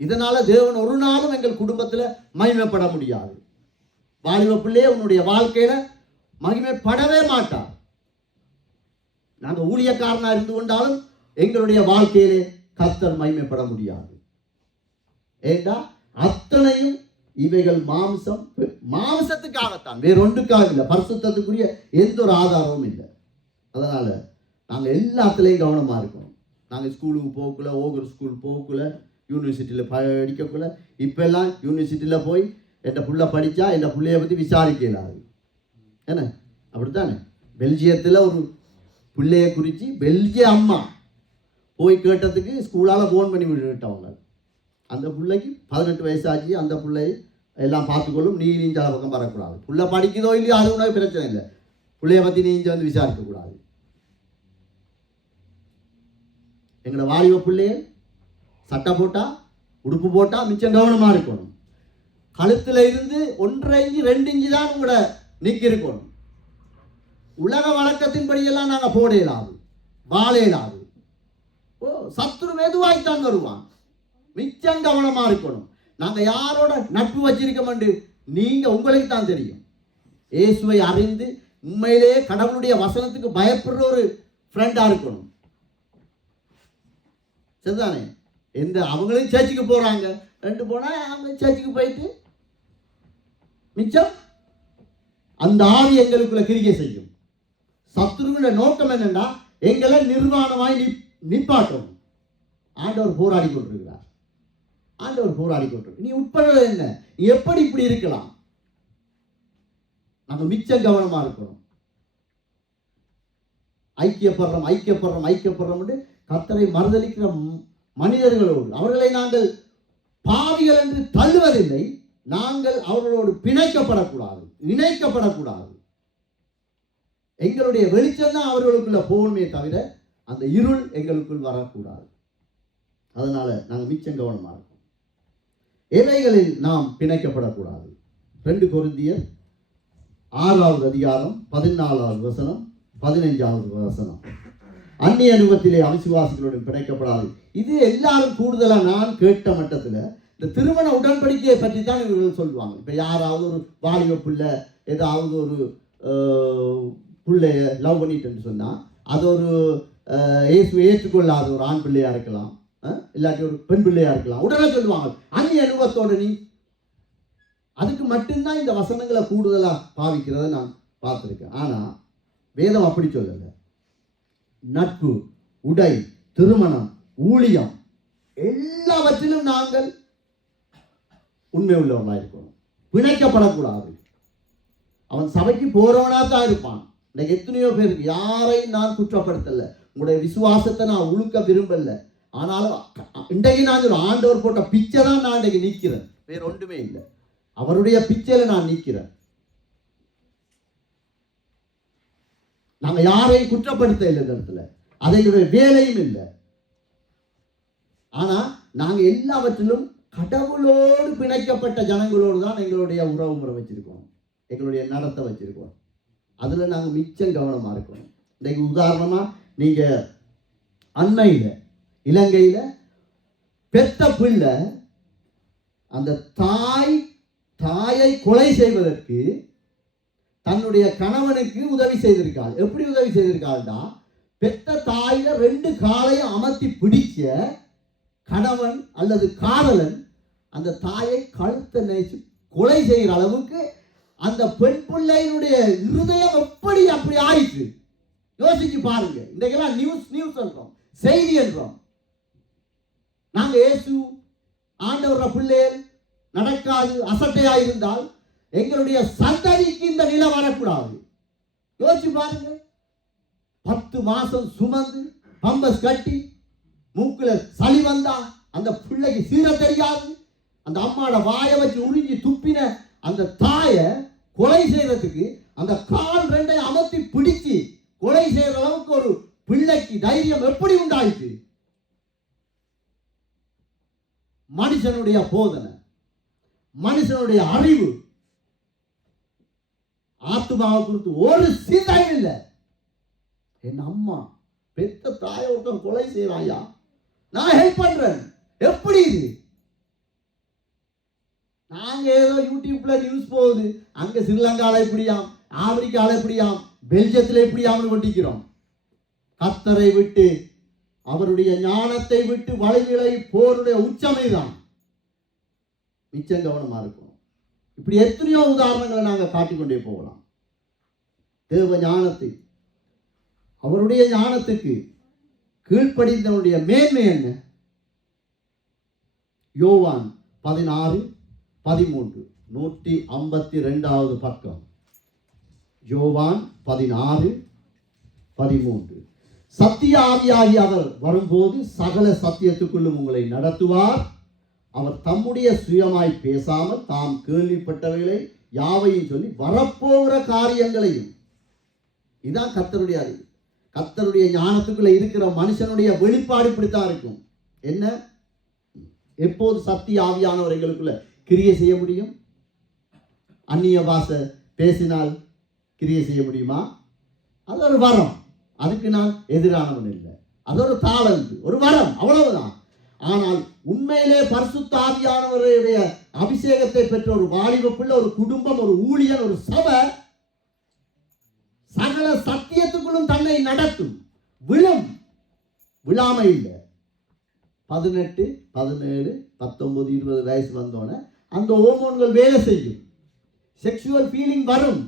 இதனால தேவன் ஒரு நாளும் எங்கள் குடும்பத்தில் மகிமைப்பட முடியாது. வாலிப பிள்ளையே உன்னுடைய வாழ்க்கையில மகிமைப்படவே மாட்டார். நாங்கள் ஊழியக்காரனா இருந்து கொண்டாலும் எங்களுடைய வாழ்க்கையிலே கர்த்தர் மகிமைப்பட முடியாது. ஏண்டா அத்தனையும் இவைகள் மாம்சத்துக்காகத்தான், வேறொன்றுக்காக இல்லை. பரிசுத்தத்துக்குரிய எந்த ஒரு ஆதாரமும் இல்லை. அதனால நாங்கள் எல்லாத்துலேயும் கவனமாக இருக்கணும். நாங்கள் ஸ்கூலுக்கு போகக்குள்ள, ஓகர் ஸ்கூல் போகக்குள்ள, யூனிவர்சிட்டியில் படிக்கக்குள்ள, இப்பெல்லாம் யூனிவர்சிட்டியில் போய் என் புள்ள படித்தா என் பிள்ளைய பற்றி விசாரிக்கலாது. என்ன அப்படித்தானே? பெல்ஜியத்தில் ஒரு பிள்ளைய குறித்து பெல்ஜிய அம்மா போய் கேட்டதுக்கு ஸ்கூலால் ஃபோன் பண்ணி விட்டுட்டவங்க. அந்த பிள்ளைக்கு 18 வயசாச்சு, அந்த பிள்ளை எல்லாம் பார்த்துக்கொள்ளும், நீஞ்ச பக்கம் வரக்கூடாது. பிள்ளை படிக்குதோ இல்லையோ அது ஒன்றும் பிரச்சனை இல்லை, பிள்ளைய பற்றி நீஞ்ச வந்து விசாரிக்கக்கூடாது. எங்களோட வாலிப பிள்ளைய சட்டை போட்டால், உடுப்பு போட்டால் மிச்சம் கவனமாக இருக்கணும். கழுத்தில் இருந்து 1.5 இன்ச்சு 2 இன்ச்சு தான் உங்களோட நிற்க இருக்கணும். உலக வழக்கத்தின்படியெல்லாம் நாங்கள் போட இயலாது, வாழ இயலாது. சத்துரு மெதுவாய்த்தான் வருவான். மிச்சம் கவனமாக இருக்கணும். நாங்கள் யாரோட நட்பு வச்சிருக்கோம் நீங்க உங்களுக்கு தான் தெரியும். இயேசுவை அறிந்து உண்மையிலேயே கடவுளுடைய வசனத்துக்கு பயப்படுற ஒரு ஃப்ரெண்டா இருக்கணும். சரிதானே? அவங்களும் சர்ச்சுக்கு போறாங்க, 2 போனா அவங்க சர்ச்சுக்கு போயிட்டு மிச்சம் அந்த ஆவி எங்களுக்குள்ள கிரியை செய்யும். சத்துருவின் நோக்கம் என்னன்னா எங்களை நிர்வாணமாய் நிப்பாட்டும். ஆண்டவர் போராடி கொண்டிருக்கிறார். நீ உட்படுறது என்ன? நீ எப்படி இப்படி இருக்கலாம்? நம்ம மிச்சம் கவனமா இருக்கணும். ஐக்கியப்படுறோம் கர்த்தரை மறுதலிக்கிற மனிதர்களோடு அவர்களை நாங்கள் பாவிகள் என்று தள்ளுவதில்லை. நாங்கள் அவர்களோடு பிணைக்கப்படக்கூடாது, இணைக்கப்படக்கூடாது. எங்களுடைய வெளிச்சம் தான் அவர்களுக்குள்ள போகணுமே தவிர அந்த இருள் எங்களுக்குள் வரக்கூடாது. அதனால நாங்கள் மிச்சம் கவனமா இருக்கோம். எவைகளில் நாம் பிணைக்கப்படக்கூடாது. 2 கொரிந்தியர் 6வது அதிகாரம் 14வது வசனம் 15வது வசனம். அந்நிய அனுபவத்திலே அவிசுவாசிகளுடன் பிணைக்கப்படாது. இது எல்லாரும் கூடுதலாக நான் கேட்ட மட்டத்தில் இந்த திருமண உடன்படிக்கையை பற்றி தான் இவர்கள் சொல்லுவாங்க. இப்போ யாராவது ஒரு வாலிப பிள்ளை ஏதாவது ஒரு பிள்ளைய லவ் பண்ணிட்டு சொன்னால் அது ஒரு ஏற்றுக்கொள்ளாத ஒரு ஆண் பிள்ளையா இருக்கலாம், இல்லாட்டி ஒரு பெண் பிள்ளையா இருக்கலாம். உடனே சொல்லுவாங்க அந்நிய அனுபவத்தோட நீ. அதுக்கு மட்டும்தான் இந்த வசனங்களை கூடுதலாக பாவிக்கிறத நான் பார்த்துருக்கேன். ஆனால் வேதம் அப்படி சொல்லலை. நட்பு, உடை, திருமணம், ஊழியம் எல்லாவற்றிலும் நாங்கள் உண்மை உள்ளவர்களாக இருக்கணும். பிணைக்கப்படக்கூடாது. அவன் சபைக்கு போறவனா தான் இருப்பான். இன்னைக்கு எத்தனையோ பேருக்கு யாரையும் நான் குற்றப்படுத்தலை, உங்களுடைய விசுவாசத்தை நான் உழுக்க விரும்பல. ஆனாலும் இன்றைக்கு நான் ஆண்டவர் போட்ட பிச்சை தான் நான் இன்றைக்கு நிற்கிறேன், வேற ஒன்றுமே இல்லை. அவருடைய பிச்சையில நான் நிற்கிறேன். நாங்கள் யாரையும் குற்றப்படுத்த இல்லை இந்த இடத்துல, அதையுடைய வேலையும் இல்லை. ஆனா நாங்கள் எல்லாவற்றிலும் கடவுளோடு பிணைக்கப்பட்ட ஜனங்களோடு தான் எங்களுடைய உறவு முறை வச்சிருக்கோம், எங்களுடைய நடத்தை வச்சிருக்கோம். அதுல நாங்கள் மிச்சம் கவனமா இருக்கணும். இன்றைக்கு உதாரணமா நீங்க அண்மையில் இலங்கையில் பெத்த பிள்ளை அந்த தாயை கொலை செய்வதற்கு தன்னுடைய கணவனுக்கு உதவி செய்திருக்காள். எப்படி உதவி செய்திருக்காள்டா, பெத்த தாயில 2 காலையும் அமர்த்தி பிடிச்ச கணவன் அல்லது காதலன் அந்த தாயை கழுத்தை நெரிச்சு கொலை செய்கிற அளவுக்கு அந்த பெண் பிள்ளையினுடைய இருதயம் அப்படி ஆயிற்று. யோசிச்சு பாருங்க. இன்றைக்கெல்லாம் நியூஸ் என்றோம், செய்தி என்றோம். நாங்க இயேசு ஆண்டவர் பிள்ளைகள் நடக்காது அசட்டையாயிருந்தால் எங்களுடைய சந்ததிக்கு இந்த நிலை வரக்கூடாது. யோசிச்சு பாருங்க. 10 மாசம் சுமந்து பம்பஸ் கட்டி மூக்குல சளி வந்தா அந்த பிள்ளைக்கு சீர தெரியாது. அந்த அம்மாவோட வாயை வச்சு உறிஞ்சி துப்பின அந்த தாயை கொலை செய்யறதுக்கு அந்த கால் 2 அமர்த்தி பிடிச்சு கொலை செய்யற அளவுக்கு ஒரு பிள்ளைக்கு தைரியம் எப்படி உண்டாயிற்று? மனுஷனுடைய போதனை, மனுஷனுடைய அறிவு, ஆத்துமாவை குறித்து ஒரு சிந்தையும் இல்லை. என் அம்மா பெத்த தாயை ஒருத்தன் கொலை செய்யறாயா, நான் ஹெல்ப் பண்றேன். எப்படி இது? நாங்க ஏதோ யூடியூப்ல நியூஸ் போகுது, அங்க ஸ்ரீலங்கால எப்படியாம், ஆப்பிரிக்கால எப்படியாம், பெல்ஜியத்தில் எப்படியாம் கொண்டிருக்கிறோம். கர்த்தரை விட்டு அவருடைய ஞானத்தை விட்டு வழிகளை போருடைய உச்சமைதான். மிச்சம் கவனமா இருக்கணும். இப்படி எத்தனையோ உதாரணங்களை நாங்கள் காட்டிக்கொண்டே போகலாம். தேவ ஞானத்தை, அவருடைய ஞானத்துக்கு கீழ்ப்படிந்தவனுடைய மேன்மை என்ன? யோவான் 16:13, 152வது பக்கம். யோவான் 16:13. சத்திய ஆவியாகி அவர் வரும்போது சகல சத்தியத்துக்குள்ளும் உங்களை நடத்துவார். அவர் தம்முடைய சுயமாய் பேசாமல் தாம் கேள்விப்பட்டவைகளை யாவையும் சொல்லி வரப்போகிற காரியங்களையும். இதுதான் கர்த்தருடைய அறிவு. கர்த்தருடைய ஞானத்துக்குள்ள இருக்கிற மனுஷனுடைய வெளிப்பாடு இப்படித்தான் இருக்கும். என்ன? எப்போது சத்திய ஆவியானவர் எங்களுக்குள்ள கிரியை செய்ய முடியும்? அந்நிய பாஷை பேசினால் கிரியை செய்ய முடியுமா? அது ஒரு வரம். அதுக்கு நான் எதிரானவன் இல்லை. அது ஒரு தாளந்து, ஒரு வரம், அவ்வளவுதான். ஆனால் உண்மையிலே பரிசுத்த ஆவியானவருடைய அபிஷேகத்தை பெற்ற ஒரு வாலிப பிள்ளை, ஒரு குடும்பம், ஒரு ஊழியன், ஒரு சபை சகல சத்தியத்துக்குள்ளும் தன்னை நடத்தும். விழாமை இல்லை. 18, 17, 19, 20 வயசு வந்தோன அந்த ஹோமோன்கள் வேலை செய்யும், செக்ஷுவல் ஃபீலிங் வரும்.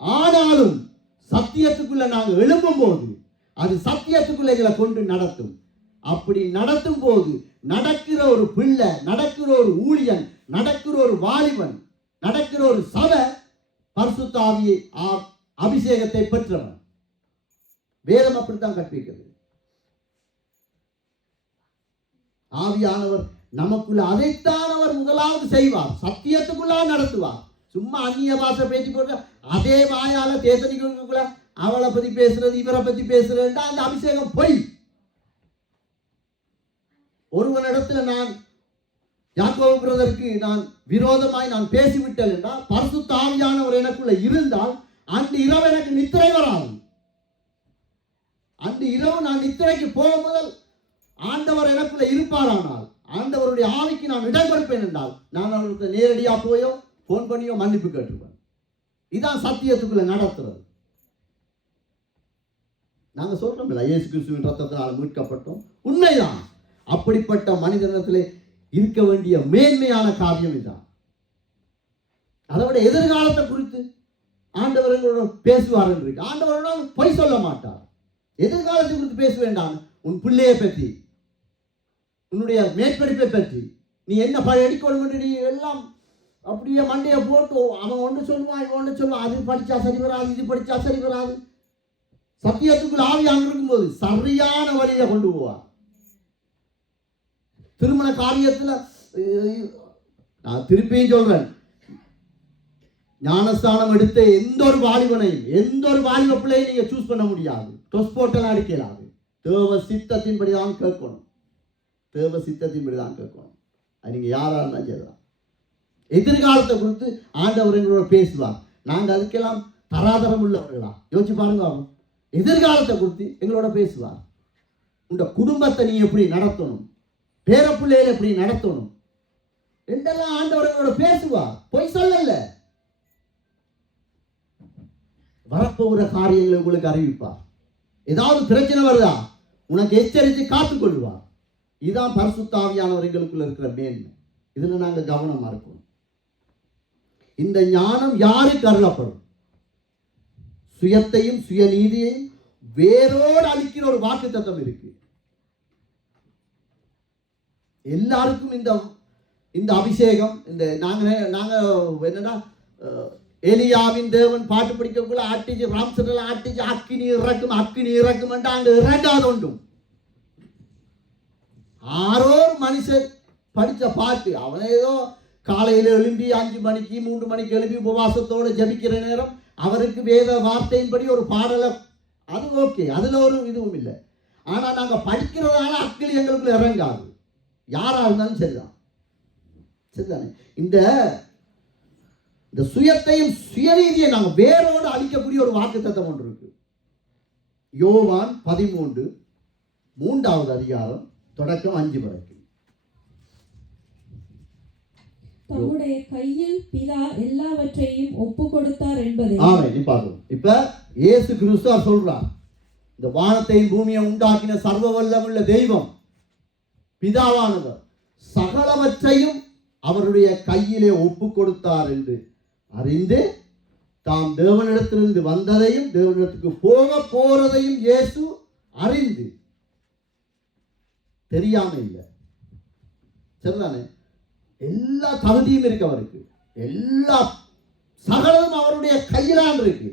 ஆனாலும் சத்தியத்துக்குள்ள நாங்கள் எழும்பும் போது அது சத்தியத்துக்குள்ள எங்களை கொண்டு நடத்தும். அப்படி நடத்தும் போது நடக்கிற ஒரு பிள்ளை, நடக்கிற ஒரு ஊழியன், நடக்கிற ஒரு வாலிபன், நடக்கிற ஒரு சபை பரிசுத்த ஆவியை அபிஷேகத்தை பெற்றவன். வேதம் அப்படித்தான் கற்பிக்கிறது. ஆவியானவர் நமக்குள்ள அதைத்தான் அவர் முதலாவது செய்வார். சத்தியத்துக்குள்ளா நடத்துவார். சும்மா அந்நிய பாஷை பேச்சு போட்டு அதே வாயால தேசனிக்குள்ள அவளை பத்தி பேசுறது, இவரை பத்தி பேசுறதுன்னா அந்த அபிஷேகம் பொய். ஒருவனிடத்துல நான் யாக்கோபு பிரதருக்கு நான் விரோதமாய் நான் பேசிவிட்டேன் என்றால், பரிசுத்த ஆவியானவர் எனக்குள்ள இருந்தால் அன்று இரவு எனக்கு நித்திரை வராது. அன்று இரவு நான் நித்திரைக்கு போக முதல் ஆண்டவர் எனக்குள்ள இருப்பாரானால், ஆண்டவருடைய ஆவிக்கு நான் இடம் கொடுப்பேன் என்றால், நான் அவருக்கு நேரடியாக போயோ போன் பண்ணியோ மன்னிப்பு கேட்டுருவேன். இதான் சத்தியத்துக்குள்ள நடத்துறது. நாங்கள் சொல்றோம் இயேசு கிறிஸ்துவின் ரத்தத்தினால் மீட்கப்பட்டோம், உண்மைதான். அப்படிப்பட்ட மனிதனத்திலே இருக்க வேண்டிய மேன்மையான காரியம் இதுதான். அதை விட எதிர்காலத்தை குறித்து ஆண்டவர்களோட பேசுவார் என்று இருக்கு. ஆண்டவரோட பொய் சொல்ல மாட்டார். எதிர்காலத்தை குறித்து பேச வேண்டாம். உன் பிள்ளையை பற்றி, உன்னுடைய மேற்படிப்பை பற்றி, நீ என்ன படிக்கணும் என்று நீ எல்லாம் அப்படியே மண்டையை போட்டு அவன் ஒன்று சொல்லுவான், இவன் ஒன்று சொல்லுவான். அது படித்தா சரி வராது, இது படித்தா சரி வராது. சத்தியத்துக்குள் ஆவியாக இருக்கும்போது சரியான வழியில கொண்டு போவார். திருமண காரியத்தில் நான் திருப்பியும் சொல்றேன், ஞானஸ்தானம் எடுத்த எந்த ஒரு வாலிபனையும், எந்த ஒரு வாலிப பிள்ளையும் நீங்க சூஸ் பண்ண முடியாது. டொஸ்போட்டெல்லாம் அடிக்கலாது. தேவ சித்தத்தின்படி தான் கேட்கணும். தேவ சித்தத்தின்படி தான் கேட்கணும். அது நீங்க யாரா இருந்தாலும் செய்யலாம். எதிர்காலத்தை குறித்து ஆண்டவர் எங்களோட பேசுவார். நாங்க அதுக்கெல்லாம் தராதரம் உள்ளவர்களா? யோசிச்சு பாருங்க. எதிர்காலத்தை குறித்து எங்களோட பேசுவார். உங்க குடும்பத்தை நீ எப்படி நடத்தணும், பேரப்பிள்ளையில எப்படி நடத்தணும் என்றெல்லாம் ஆண்டவர்களோட பேசுவார். பொய் சொல்லல. வரப்போகிற காரியங்களை உங்களுக்கு அறிவிப்பார். ஏதாவது பிரச்சனை வருதா உனக்கு எச்சரித்து காத்துக் கொள்வார். இதுதான் பரிசுத்த ஆவியானவர் எங்களுக்குள்ள இருக்கிற மேன்மை. இதுல நாங்க கவனமா இருக்கணும். இந்த ஞானம் யாருக்கு அருளப்படும்? சுயத்தையும் சுயநீதியையும் வேரோடு அழிக்கிற ஒரு வாக்குத்தத்தம் இருக்கு. எல்லாருக்கும் இந்த அபிஷேகம், இந்த நாங்க என்னன்னா எலியாவின் தேவன் பாட்டு படிக்கக்குள்ள ஆட்டிச்சு ராம்சரில் ஆட்டிச்சு அக்கினி இறக்கும் அங்க இறங்காத ஒன்றும். ஆரோ மனுஷன் படிச்ச பாட்டு, அவன் ஏதோ காலையில எழும்பி 5 மணிக்கு 3 மணிக்கு எழுப்பி உபவாசத்தோடு ஜபிக்கிற நேரம் அவருக்கு வேத வார்த்தையின்படி ஒரு பாடலை, அது ஓகே, அதுல ஒரு இதுவும் இல்லை. ஆனா நாங்க படிக்கிறதால அக்கினி எங்களுக்குள்ள இறங்காது. யாரா இருந்தாலும் சரிதான், சரிதானே? இந்த சுயத்தையும் சுயநீதியை நாங்கள் வேரோடு அழிக்கக்கூடிய ஒரு வாக்குத்தத்தம் ஒன்று இருக்கு. யோவான் 13 3வது அதிகாரம் தொடக்கம் 5 வரைக்கும். தம்முடைய கையில் பிதா எல்லாவற்றையும் ஒப்பு கொடுத்தார் என்பதை பார்க்கணும். இப்ப இயேசு கிறிஸ்து சொல்றார், இந்த வானத்தையும் பூமியை உண்டாக்கின சர்வ வல்லமுள்ள தெய்வம் பிதாவானவர் சகலவற்றையும் அவருடைய கையிலே ஒப்பு கொடுத்தார் என்று அறிந்து தாம் தேவனிடத்திலிருந்து வந்ததையும் தேவனிடத்துக்கு போக போறதையும் இயேசு அறிந்து, தெரியாம இல்லை, சரிதானே? எல்லா தகுதியும் இருக்கு அவருக்கு, எல்லா சகலமும் அவருடைய கையிலான் இருக்கு.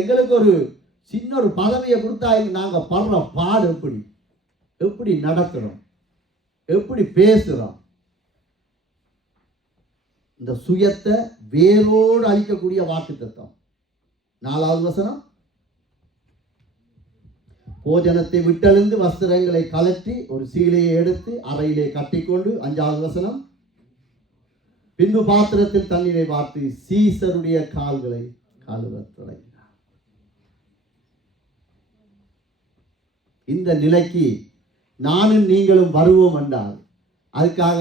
எங்களுக்கு ஒரு சின்ன ஒரு பதவியை கொடுத்தா நாங்க படுற பாடு எப்படி நடக்கிறோம், எப்படி பேசுறோம். இந்த சுயத்தை வேரோடு அழிக்கக்கூடிய வாக்குத்தத்தம். 4வது வசனம், போஜனத்தை விட்டெழுந்து வஸ்திரங்களை கலற்றி ஒரு சீலையை எடுத்து அறையிலே கட்டிக்கொண்டு. 5வது வசனம், பின்பு பாத்திரத்தில் தண்ணீரை பார்த்து சீசருடைய கால்களை கழுவத் தொடங்கினார். இந்த நிலைக்கு நானும் நீங்களும் வருவோம் என்றால், அதுக்காக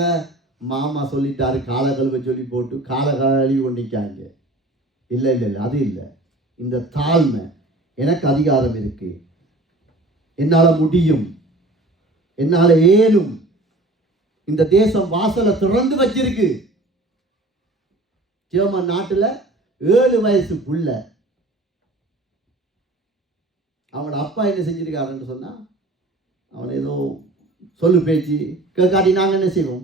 மாமா சொல்லிட்டாரு கால கழுவ சொல்லி போட்டு கால கழுவி கொண்டிருக்காங்க. இல்லை, அது இல்லை. இந்த தாழ்மை, எனக்கு அதிகாரம் இருக்கு, என்னால முடியும், என்னால ஏனும், இந்த தேசம் வாசலை திறந்து வச்சிருக்கு. ஜெர்மன் நாட்டுல 7 வயசு புள்ள, அவனோட அப்பா என்ன செஞ்சிருக்காருன்னு சொன்னா, அவன் ஏதோ சொல்லு பேச்சு கேட்காட்டி நாங்கள் என்ன செய்வோம்,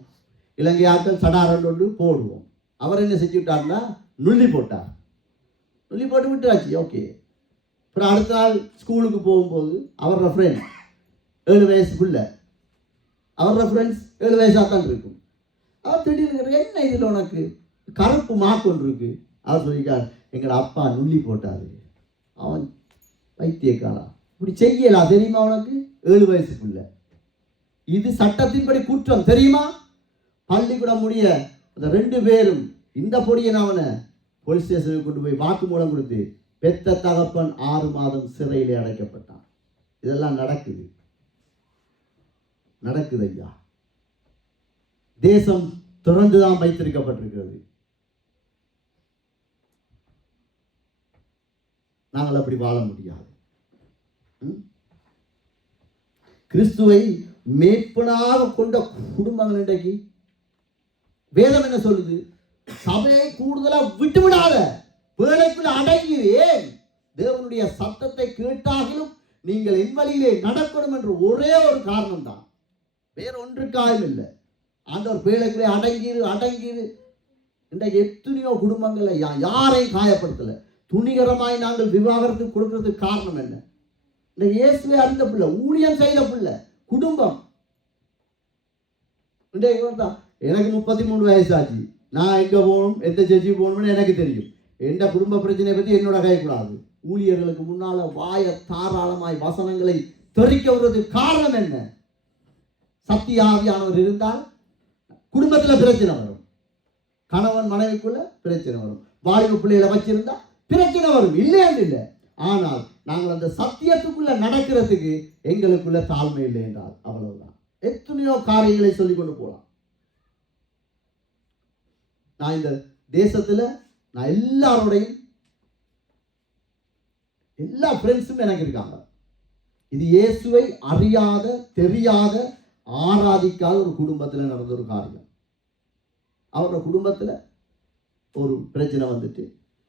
இலங்கை ஆட்கள் சடாரன் ஒன்று போடுவோம். அவர் என்ன செஞ்சு விட்டார்னா நுள்ளி போட்டார். நுள்ளி போட்டு விட்டாச்சு, ஓகே. அப்புறம் அடுத்த நாள் ஸ்கூலுக்கு போகும்போது அவரோட ஃப்ரெண்ட் 7 வயசு பிள்ளை, அவரோட ஃப்ரெண்ட்ஸ் 7 வயசாக தான் இருக்கும். அவர் திடீர்னு என்ன இதில் உனக்கு கருப்பு மார்க் ஒன்று இருக்கு. அவர் சொல்லிக்கார், எங்களோட அப்பா நுள்ளி போட்டாரு. அவன் வைத்தியக்காரா, இப்படி செய்யலாம் தெரியுமா உனக்கு? 7 வயசு பிள்ளை. இது சட்டத்தின்படி குற்றம் தெரியுமா? பள்ளிக்கூடம் முடிய அந்த 2 பேரும் இந்த பொடியன் அவனை போலீஸ் ஸ்டேஷனுக்கு கொண்டு போய் வாக்குமூலம் கொடுத்து பெத்த தகப்பன் 6 மாதம் சிறையிலே அடைக்கப்பட்டான். இதெல்லாம் நடக்குது ஐயா. தேசம் திறந்துதான் வைத்திருக்கப்பட்டிருக்கிறது. நாங்கள் அப்படி வாழ முடியாது. கிறிஸ்துவை மேய்ப்பனாக கொண்ட குடும்பங்கள் இன்றைக்கு வேதம் என்ன சொல்லுது? சபையை கூடுதலா விட்டுவிடாத, வேலைக்குள்ள அடங்கியே தேவனுடைய சத்தத்தை கேட்டாலும் நீங்கள் என் வழியிலே நடக்கணும் என்று ஒரே ஒரு காரணம் தான், வேற ஒன்றுக்காயும் இல்லை. ஆண்டவர் வேலைக்குள்ளே அடங்கிரு. இன்றைக்கு எத்தனையோ குடும்பங்களை யாரையும் காயப்படுத்தல. துணிகரமாய் நாங்கள் விவாகரத்து கொடுக்கறதுக்கு காரணம் என்ன? இந்த இயேசுவே அறிந்த பிள்ளை, ஊழியம் செய்த பிள்ளை, குடும்பம். எனக்கு 33 வயசாச்சு. நான் எங்க போகணும், எந்த சர்ச்சுக்கு போகணும்னு எனக்கு தெரியும். எந்த குடும்ப பிரச்சனையை பற்றி என்னோட கைக்கூடாது. ஊழியர்களுக்கு முன்னால வாய தாராளமாய் வசனங்களை தெரிவிக்க வருவதற்கு காரணம் என்ன? சத்திய ஆவியானவர் இருந்தால் குடும்பத்தில் பிரச்சனை வரும், கணவன் மனைவிக்குள்ள பிரச்சனை வரும், வாலிப பிள்ளைகளை வச்சிருந்தா பிரச்சனை வரும், இல்லைன்னு இல்லை. ஆனால் நாங்கள் அந்த சத்தியத்துக்குள்ள நடக்கிறதுக்கு எங்களுக்குள்ள தாழ்மை இல்லை என்றால் அவ்வளவுதான். எத்தனையோ காரியங்களை சொல்லிக் கொண்டு போகலாம். நான் இந்த தேசத்துல நான் எல்லாரோடையும் எல்லா ஃப்ரெண்ட்ஸும் எனக்கு இருக்காங்க. இது இயேசுவை அறியாத, தெரியாத, ஆராதிக்காத ஒரு குடும்பத்தில் நடந்த ஒரு காரியம். அவரோட குடும்பத்தில் ஒரு பிரச்சனை வந்துட்டு,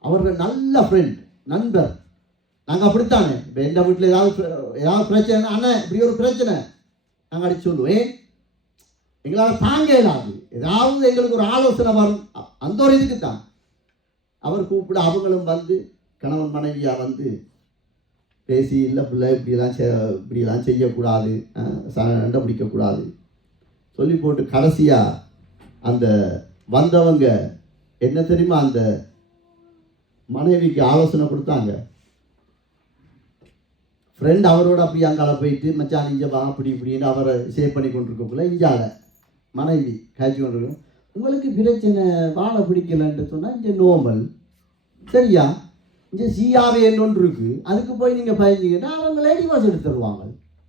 அவரோட நல்ல ஃப்ரெண்ட், நண்பர், நாங்கள் அப்படித்தானே, இப்போ எந்த வீட்டில் ஏதாவது பிரச்சனை, அண்ணன் இப்படி ஒரு பிரச்சனை நாங்கள் அடிச்சு சொல்லுவோம். எங்களால் தாங்க இயலாது, ஏதாவது எங்களுக்கு ஒரு ஆலோசனை வரும், அந்த ஒரு இதுக்கு தான் அவர் கூப்பிட அவங்களும் வந்து கணவன் மனைவியாக வந்து பேசி, இல்லை பிள்ளை இப்படியெல்லாம் செய்யக்கூடாது, சண்டை பிடிக்கக்கூடாது சொல்லி போட்டு கடைசியாக அந்த வந்தவங்க என்ன தெரியுமா அந்த மனைவிக்கு ஆலோசனை கொடுத்தாங்க. ஃப்ரெண்ட் அவரோட அப்படி அங்கால போயிட்டு மச்சான் இங்கே வா அப்படி இப்படின்னு அவரை சேவ் பண்ணி கொண்டிருக்கக்குள்ள இஞ்சால மனைவி காய்ச்சி கொண்டிருக்கோம். உங்களுக்கு பிரச்சனை வாழை பிடிக்கலன்ட்டு சொன்னால் இங்கே நோமல் சரியா, இங்கே சிஆவே ஒன்று இருக்கு, அதுக்கு போய் நீங்கள் பயந்தீங்கன்னா அவங்களே டிவோர்ஸ் எடுத்துருவாங்க.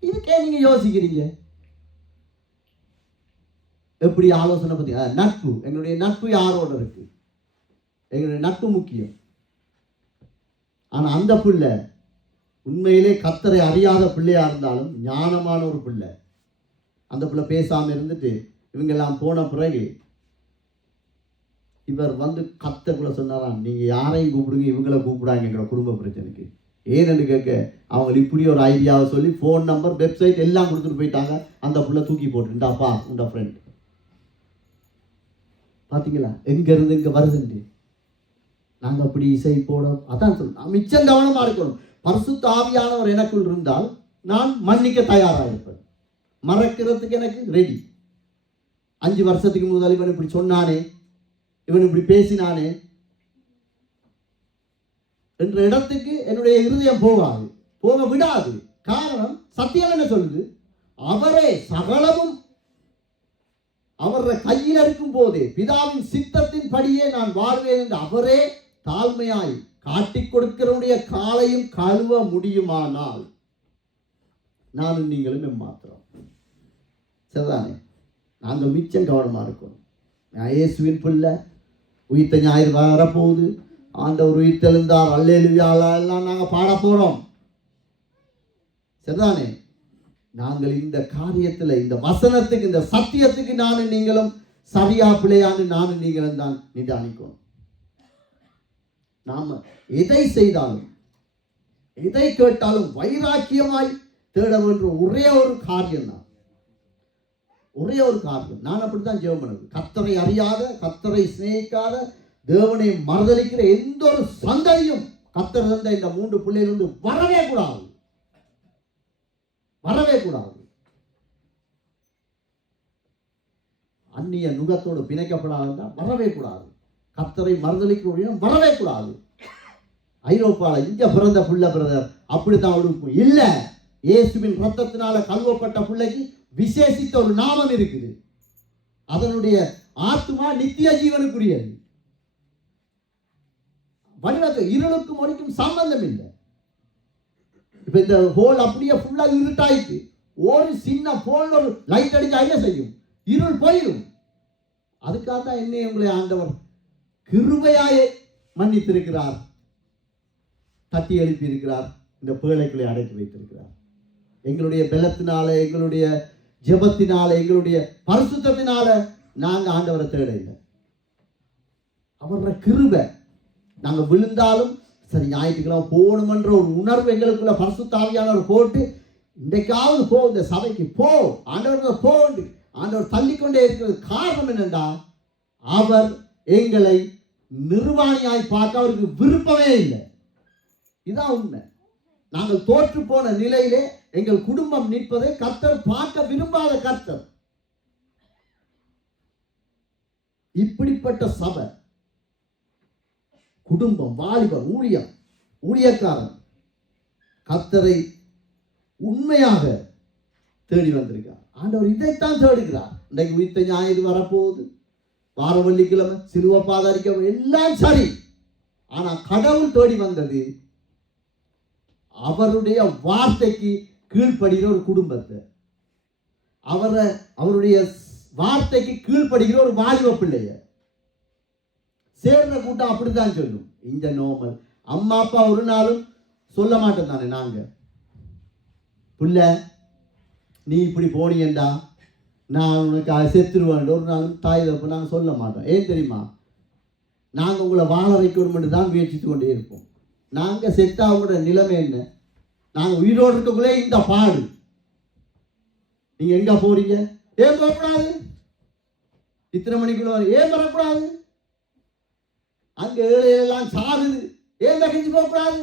இதுக்கே நீங்கள் யோசிக்கிறீங்க. எப்படி ஆலோசனை பற்றி நட்பு, எங்களுடைய நட்பு யாரோட இருக்கு, எங்களுடைய நட்பு முக்கியம். ஆனால் அந்த பிள்ளை உண்மையிலே கர்த்தரை அறியாத பிள்ளையா இருந்தாலும் ஞானமான ஒரு பிள்ளை. அந்த பிள்ளை பேசாமல் இருந்துட்டு இவங்கெல்லாம் போன பிறகு இவர் வந்து கத்தக்குள்ள சொன்னாராம், நீங்கள் யாரையும் கூப்பிடுங்க, இவங்கள கூப்பிடாங்க எங்களோட குடும்ப பிரச்சனைக்கு. ஏன்னு கேட்க அவங்க இப்படி ஒரு ஐடியாவை சொல்லி ஃபோன் நம்பர், வெப்சைட் எல்லாம் கொடுத்துட்டு போயிட்டாங்க. அந்த பிள்ளை தூக்கி போட்டுட்டாப்பா உண்ட ஃப்ரெண்ட். பார்த்தீங்களா எங்கேருந்து இங்கே வருதுண்டு. நாங்கள் அப்படி இசை போட அதான் சொல்லணும், மிச்சம் கவனமாக இருக்கணும். பரிசுத்த ஆவியானவர் எனக்குள் இருந்தால் நான் மன்னிக்க தயாராக இருப்பேன். மறக்கிறதுக்கு எனக்கு ரெடி. 5 வருஷத்துக்கு முதல் இவன் இப்படி சொன்னானே, இவன் இப்படி பேசினானே என்ற இடத்துக்கு என்னுடைய இருதயம் போகாது, போக விடாது. காரணம் சத்தியம் என்ன சொல்லுது, அவரே சகலமும் அவருடைய கையில் இருக்கும் போதே பிதாவின் சித்தத்தின் படியே நான் வாழ்வேன் என்று அவரே தாழ்மையாய் காட்டிக் கொடுக்கிறவனுடைய காலையும் கழுவ முடியுமானால் நானும் நீங்களும் எம்மாத்திரம். சரிதானே? நாங்கள் மிச்சம் கவனமாக இருக்கணும். இயேசுவின் பிள்ளை, உயிர்த்த ஞாயிறு வரப்போகுது, ஆண்டவர் உயிர்த்தெழுந்தார், அல்லேலூயா எல்லாம் நாங்கள் பாட போகிறோம். சரிதானே? நாங்கள் இந்த காரியத்தில், இந்த வசனத்துக்கு, இந்த சத்தியத்துக்கு நானும் நீங்களும் சரியா பிள்ளையான்னு நானும் நீங்களும் தான் நிதானிக்கணும். நாம எதை செய்தாலும் எதை கேட்டாலும் வைராக்கியமாய் தேட வேண்டும். ஒரே ஒரு காரியம் தான், ஒரே ஒரு காரியம். நான் அப்படித்தான் ஜெபம் பண்ணது. கர்த்தரை அறியாத, கர்த்தரை சிநேகிக்காத, தேவனை மறுதலிக்கிற எந்த ஒரு சந்ததியும் கர்த்தர் தந்த இந்த 3 பிள்ளைகள் வரவே கூடாது, வரவே கூடாது. அந்நிய நுகத்தோடு பிணைக்கப்படாத வரவே கூடாது. கர்த்தரை மறுதலிக்க வரவே கூடாது. ஐரோப்பாவில் இங்க பிறந்த பிள்ளை பிரதர் அப்படித்தான் இருக்கும் இல்ல. இயேசுவின் ரத்தத்தினால கழுவப்பட்ட பிள்ளைக்கு விசேஷித்த ஒரு நாமம் இருக்குது. அதனுடைய ஆத்மா நித்திய ஜீவனுக்குரியது. வடிவத்து இருளுக்கும் ஒளிக்கும் சம்பந்தம் இல்லை. இப்ப இந்த ஹோல் அப்படியே ஃபுல்லா இருட்டாயிட்டு ஒரு சின்ன போல் ஒரு லைட் அடிச்சா என்ன செய்யும்? இருள் போயிடும். அதுக்காக தான் என்னை உங்களை ஆண்டவர் கிருபையாய் மன்னித்திருக்கிறார், தட்டி எழுப்பி இருக்கிறார், இந்த பேழைகளை அடைத்து வைத்திருக்கிறார். எங்களுடைய பலத்தினால, எங்களுடைய ஜெபத்தினால, எங்களுடைய பரிசுத்தத்தினால நாங்க ஆண்டவரை தேட இல்லை. அவருடைய கிருபை. நாங்க விழுந்தாலும் சரி, ஞாயிற்றுக்கிழமை போகணுமன்ற ஒரு உணர்வு எங்களுக்குள்ள பரிசுத்த ஆவியானவர் போட்டு, இன்றைக்காவது போ, இந்த சபைக்கு போ, ஆண்டவர் போண்டு ஆண்டவர் தள்ளிக்கொண்டே இருக்கிறது. காரணம் என்னென்றா, அவர் எங்களை நிர்வாணியாய் பார்க்க அவருக்கு விருப்பமே இல்லை. இதுதான் உண்மை. நாங்கள் தோற்று போன நிலையிலே எங்கள் குடும்பம் நிற்பதை கர்த்தர் பார்க்க விரும்பாத கர்த்தர். இப்படிப்பட்ட சபை, குடும்பம், வாலிபர், ஊழியக்காரன் கர்த்தரை உண்மையாக தேடி வந்திருக்கார். ஆண்டவர் இதைத்தான் தேடுகிறார். இன்றைக்கு உயிர்த்த ஞாயிறு வரப்போகுது, வார வெள்ளிக்கிழமை சிலுவை பாதாரிக்க எல்லாம் சரி. ஆனா கடவுள் தேடி வந்தது அவருடைய வார்த்தைக்கு கீழ்ப்படுகிற ஒரு குடும்பத்தை. அவருடைய வார்த்தைக்கு கீழ்ப்படுகிற ஒரு வாலிப பிள்ளைய சேர்ற கூட்டம் அப்படித்தான் சொல்லும். இந்த நோமல் அம்மா அப்பா ஒரு நாளும் சொல்ல மாட்டோம் தானே, நாங்க புள்ள நீ இப்படி போனீங்கண்டா நான் உனக்கு செத்துருவேன் ஒரு நாளும் தாய் தப்பு நாங்கள் சொல்ல மாட்டோம். ஏன் தெரியுமா? நாங்கள் உங்களை வாழ வைக்கணும்னு தான் முயற்சித்து கொண்டே இருப்போம். நாங்கள் செத்தா உங்களோட நிலைமை என்ன? நாங்கள் உயிரோடு இருக்கக்குள்ளே இந்த பாடு. நீங்கள் எங்கே போறீங்க? ஏன் போகக்கூடாது? இத்தனை மணிக்குள்ள ஏன் வரக்கூடாது? அங்கே ஏழையெல்லாம் சாகுது, ஏன் தகிச்சு போகக்கூடாது?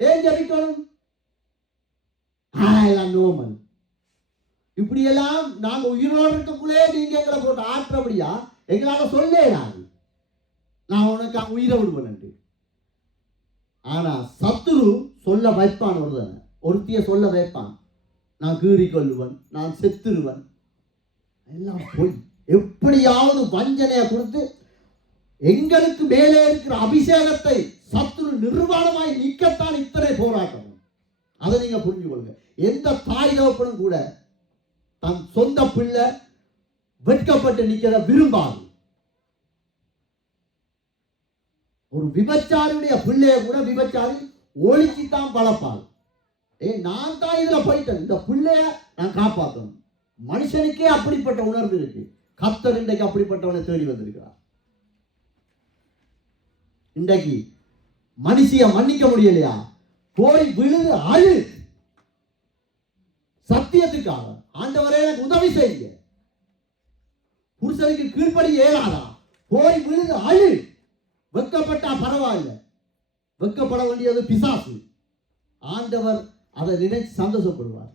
ஏன் ஜபிக்கணும்? எல்லாம் நோமல். இப்படியெல்லாம் நாங்கள் உயிரோடு இருக்கக்குள்ளே நீங்க எங்களை போட்டு ஆற்றபடியா எங்களால் சொல்லேடாது. நான் உனக்கு உயிரை விடுவேன். ஆனா சத்துரு சொல்ல வைப்பான், ஒருத்திய சொல்ல வைப்பான், நான் கீறி கொள்ளுவன், நான் செத்துருவன். எல்லாம் போய் எப்படியாவது வஞ்சனையை கொடுத்து எங்களுக்கு மேலே இருக்கிற அபிஷேகத்தை சத்துரு நிர்வாணமாய் நிற்கத்தான் இத்தனை போராட்டம். அதை நீங்க புரிஞ்சு கொள்ளுங்க. எந்த தாய் தகப்பனும் கூட தன் சொந்த பிள்ளை வெட்கப்பட்டு நிற்கிறத விரும்பாது. ஒரு விபச்சாரியுடைய பிள்ளைய கூட விபச்சாரி ஒழிச்சுத்தான் பழப்பாள். நான் தான் இதுல போயிட்டேன், இந்த பிள்ளைய நான் காப்பாற்றணும். மனுஷனுக்கே அப்படிப்பட்ட உணர்வு இருக்கு. கர்த்தர் இன்றைக்கு அப்படிப்பட்டவனை தேடி வந்திருக்கிறார். இன்றைக்கு மனுஷிய மன்னிக்க முடியலையா? போய் விழுது அழு. சத்தியத்துக்காக ஆண்டவரே எனக்கு உதவி செய்யுங்க. புருஷனுக்கு கீழ்ப்படி ஏறாதா? போய் விழுது அழு. வெட்கப்பட்டா பரவாயில்ல, வெட்கப்பட வேண்டியது பிசாசு. ஆண்டவர் அதை நினைச்சு சந்தோஷப்படுவார்.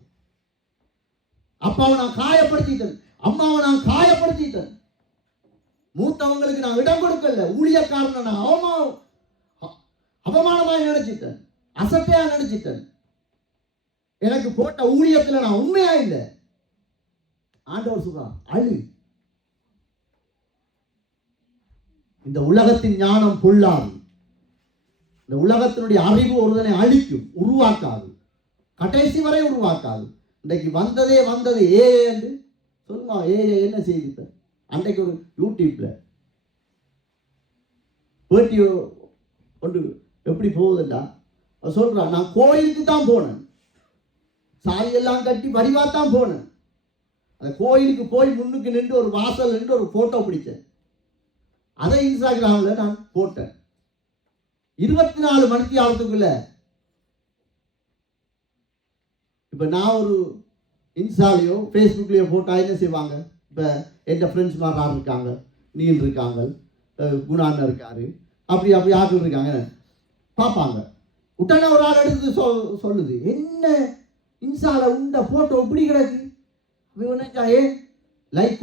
அப்பாவை நான் காயப்படுத்திட்டேன், அம்மாவை நான் காயப்படுத்திட்டேன், மூத்தவங்களுக்கு நான் இடம் கொடுக்கல, ஊழியக்காரனை நான் அவமானமாக நினைச்சிட்டேன், அசட்டையா நினைச்சிட்டேன், எனக்கு போட்ட ஊழியத்தில் நான் உண்மையா இல்லை. ஆண்டவர் சொல்றார் அழு. இந்த உலகத்தின் ஞானம் பொல்லாது. இந்த உலகத்தினுடைய அறிவு ஒருவனை அழிக்கும், உருவாக்காது, கடைசி வரை உருவாக்காது. இன்றைக்கு வந்ததே என்று சொல்லுமா? என்ன செய்தி? அன்றைக்கு ஒரு யூடியூப்ல பேட்டியோ ஒன்று எப்படி போகுதுண்டா சொல்றான், நான் கோயிலுக்கு தான் போனேன், சாரியெல்லாம் கட்டி வடிவாத்தான் போனேன். அந்த கோயிலுக்கு போய் முன்னுக்கு நின்று ஒரு வாசல் நின்று ஒரு போட்டோ பிடிச்சேன். அதை இன்ஸ்டாகிராம்ல நான் போட்டேன். 24 மணிக்கு ஆகிறதுக்குள்ள இப்ப நான் ஒரு இன்ஸ்டாலையோ ஃபேஸ்புக்லயோ போட்டா என்ன செய்வாங்க? இப்ப எந்த ஃப்ரெண்ட்ஸ் மாதிரி இருக்காங்க, நீல் இருக்காங்க, குணான்னு இருக்காரு, அப்படி ஆட்கள் இருக்காங்க, பார்ப்பாங்க. உடனே ஒரு ஆள் எடுத்து சொல்லுது, என்ன இன்ஸ்டால உண்ட போட்டோ இப்படி கிடக்கு? ஏ லைக்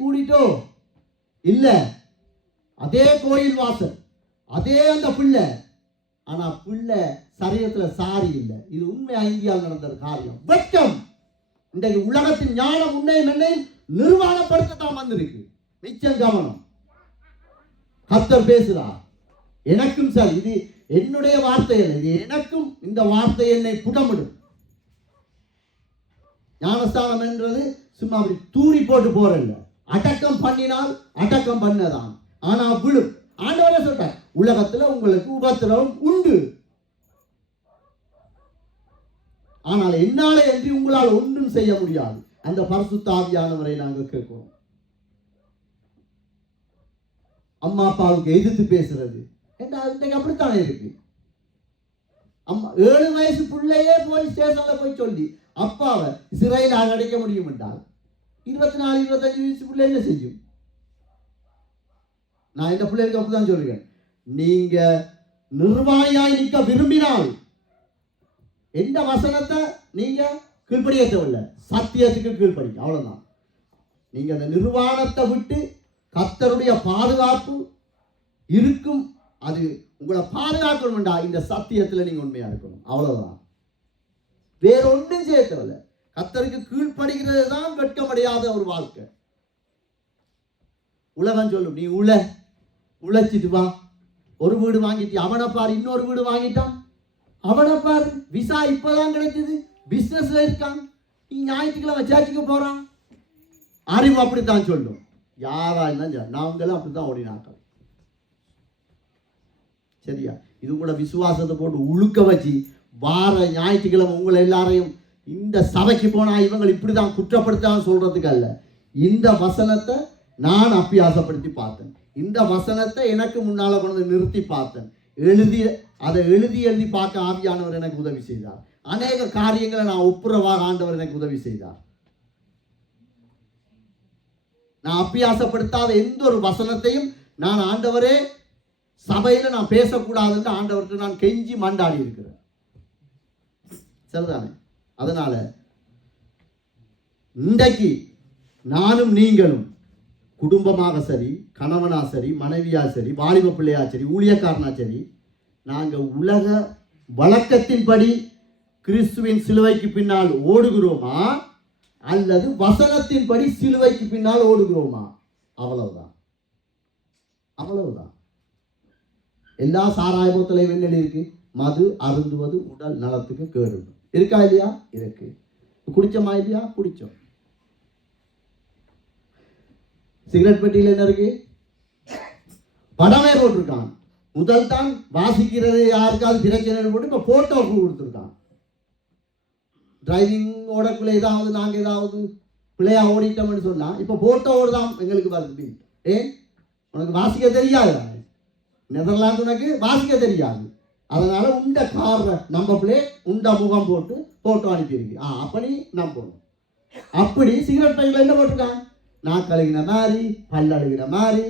கூடிட்டோ இல்ல, அதே கோயில் வாசல், அதே அந்த பிள்ளை, ஆனா பிள்ளை சரீரத்துல சாரி இல்லை. இது உண்மையா இந்தியாவில் நடந்த காரியம். வெட்கம். இன்றைக்கு உலகத்தின் ஞானம் உன்னையும் என்னையும் நிர்வாணப்படுத்தத்தான் வந்திருக்கு. நிச்சயம் கவனம். கர்த்தர் பேசுறார். எனக்கும் சரி, இது என்னுடைய வார்த்தை இல்லை, இது எனக்கும் இந்த வார்த்தை என்னை புடமிடும். ஞானஸ்தானம் என்றது சும்மா அப்படி தூரி போட்டு போறதில்லை. அடக்கம் பண்ணினால் அடக்கம் பண்ணதான். ஆனா விழும். ஆண்டவரே சொல்றார், உலகத்துல உங்களுக்கு உபத்திரவம் உண்டு, ஆனால் என்னாலே என்று உங்களால் ஒன்றும் செய்ய முடியாது. அந்த பரிசுத்த ஆவியானவரை நாங்கள் கேட்கிறோம். அம்மா அப்பாவுக்கு எதிர்த்து பேசுறது இன்றைக்கு அப்படித்தானே இருக்கு. அம்மா 7 வயசு பிள்ளையே போய் ஸ்டேஷன்ல போய் சொல்லி அப்பாவை சிறையில் அடைக்க முடியும் என்றால் 24-25 வயசு பிள்ளை என்ன செய்யும்? நான் இந்த பிள்ளைகளுக்கு அப்படிதான் சொல்லுவேன். நீங்க நிர்வாணியாய் நிற்க விரும்பினால் எந்த வசனத்தை நீங்க கீழ்ப்படிய தேவையில்லை, சத்தியத்துக்கு கீழ்ப்படிங்க, அவ்வளவுதான். நீங்க அந்த நிர்வாணத்தை விட்டு கர்த்தருடைய பாதுகாப்பு இருக்கும், அது உங்களை பாதுகாக்கணும்டா. இந்த சத்தியத்துல நீங்க உண்மையா இருக்கணும், அவ்வளவுதான். வேற ஒன்றும் செய்ய தேவையில்லை. கர்த்தருக்கு கீழ்ப்படுகிறது தான் வெட்கமடையாத ஒரு வாழ்க்கை. உலகம் சொல்லும், நீ உழைச்சிட்டு வா, ஒரு வீடு வாங்கிட்டு, அவனை பாரு இன்னொரு வீடு வாங்கிட்டான், அவனை பாரு, விசா இப்பதான் கிடைச்சது, பிசினஸ்ல இருக்கான், நீ ஞாயிற்றுக்கிழமை சர்ச்சுக்கு போறான். அறிவு அப்படித்தான் சொல்லும். யாரா இருந்தாலும் நாங்களும் அப்படித்தான் ஓடினாக்கள். சரியா? இது கூட விசுவாசத்தை போட்டு உழுக்க வச்சு வார ஞாயிற்றுக்கிழமை உங்களை எல்லாரையும் இந்த சபைக்கு போனா இவங்க இப்படிதான் குற்றப்படுத்தான்னு சொல்றதுக்கு அல்ல. இந்த வசனத்தை நான் அபியாசப்படுத்தி பார்த்தேன். இந்த வசனத்தை எனக்கு முன்னால கொண்டு நிறுத்தி பார்த்தேன். அதை எழுதி பார்க்க ஆவியானவர் எனக்கு உதவி செய்தார். அநேக காரியங்களை நான் ஒப்புரவாக ஆண்டவர் எனக்கு உதவி செய்தார். நான் அபியாசப்படுத்தாத எந்த ஒரு வசனத்தையும் நான் ஆண்டவரே சபையில நான் பேசக்கூடாதுன்னு ஆண்டவர்கிட்ட நான் கெஞ்சி மண்டாடி இருக்கிறேன். சரிதானே? அதனால இன்றைக்கு நானும் நீங்களும் குடும்பமாக சரி, கணவனா சரி, மனைவியா சரி, வாலிப பிள்ளையா சரி, ஊழியக்காரனா சரி, நாங்கள் உலக வழக்கத்தின்படி கிறிஸ்துவின் சிலுவைக்கு பின்னால் ஓடுகிறோமா அல்லது வசனத்தின்படி சிலுவைக்கு பின்னால் ஓடுகிறோமா? அவ்வளவுதான். அவ்வளவுதான். எல்லா சாராயபோத்தலையும் என்ன இருக்கு? மது அருந்துவது உடல் நலத்துக்கு கேடு. இருக்கா இல்லையா? இருக்கு. குடிச்சோமா இல்லையா? குடிச்சோம். சிகரெட் பெட்டியில் என்ன இருக்கு? படமே போட்டிருக்கான். முதல் தான் வாசிக்கிறது யாருக்காவது பிரச்சனை போட்டு இப்போ போட்டோ கொடுத்துருக்கான். டிரைவிங் ஓடக்குள்ள ஏதாவது நாங்கள் ஏதாவது பிள்ளையா ஓடிட்டோம்னு சொன்னா இப்போ போட்டோவோடு தான் எங்களுக்கு வருது. ஏன்? உனக்கு வாசிக்க தெரியாது. நெதர்லாந்து உனக்கு வாசிக்க தெரியாது. அதனால உண்ட கார நம்ம பிள்ளை உண்ட முகம் போட்டு போட்டோ அனுப்பியிருக்கு. அப்படி நம்பணும். அப்படி சிகரெட் பையில என்ன போட்டிருக்கான்? நாக்கு அழுகின மாதிரி, பல் அழுகின மாதிரி,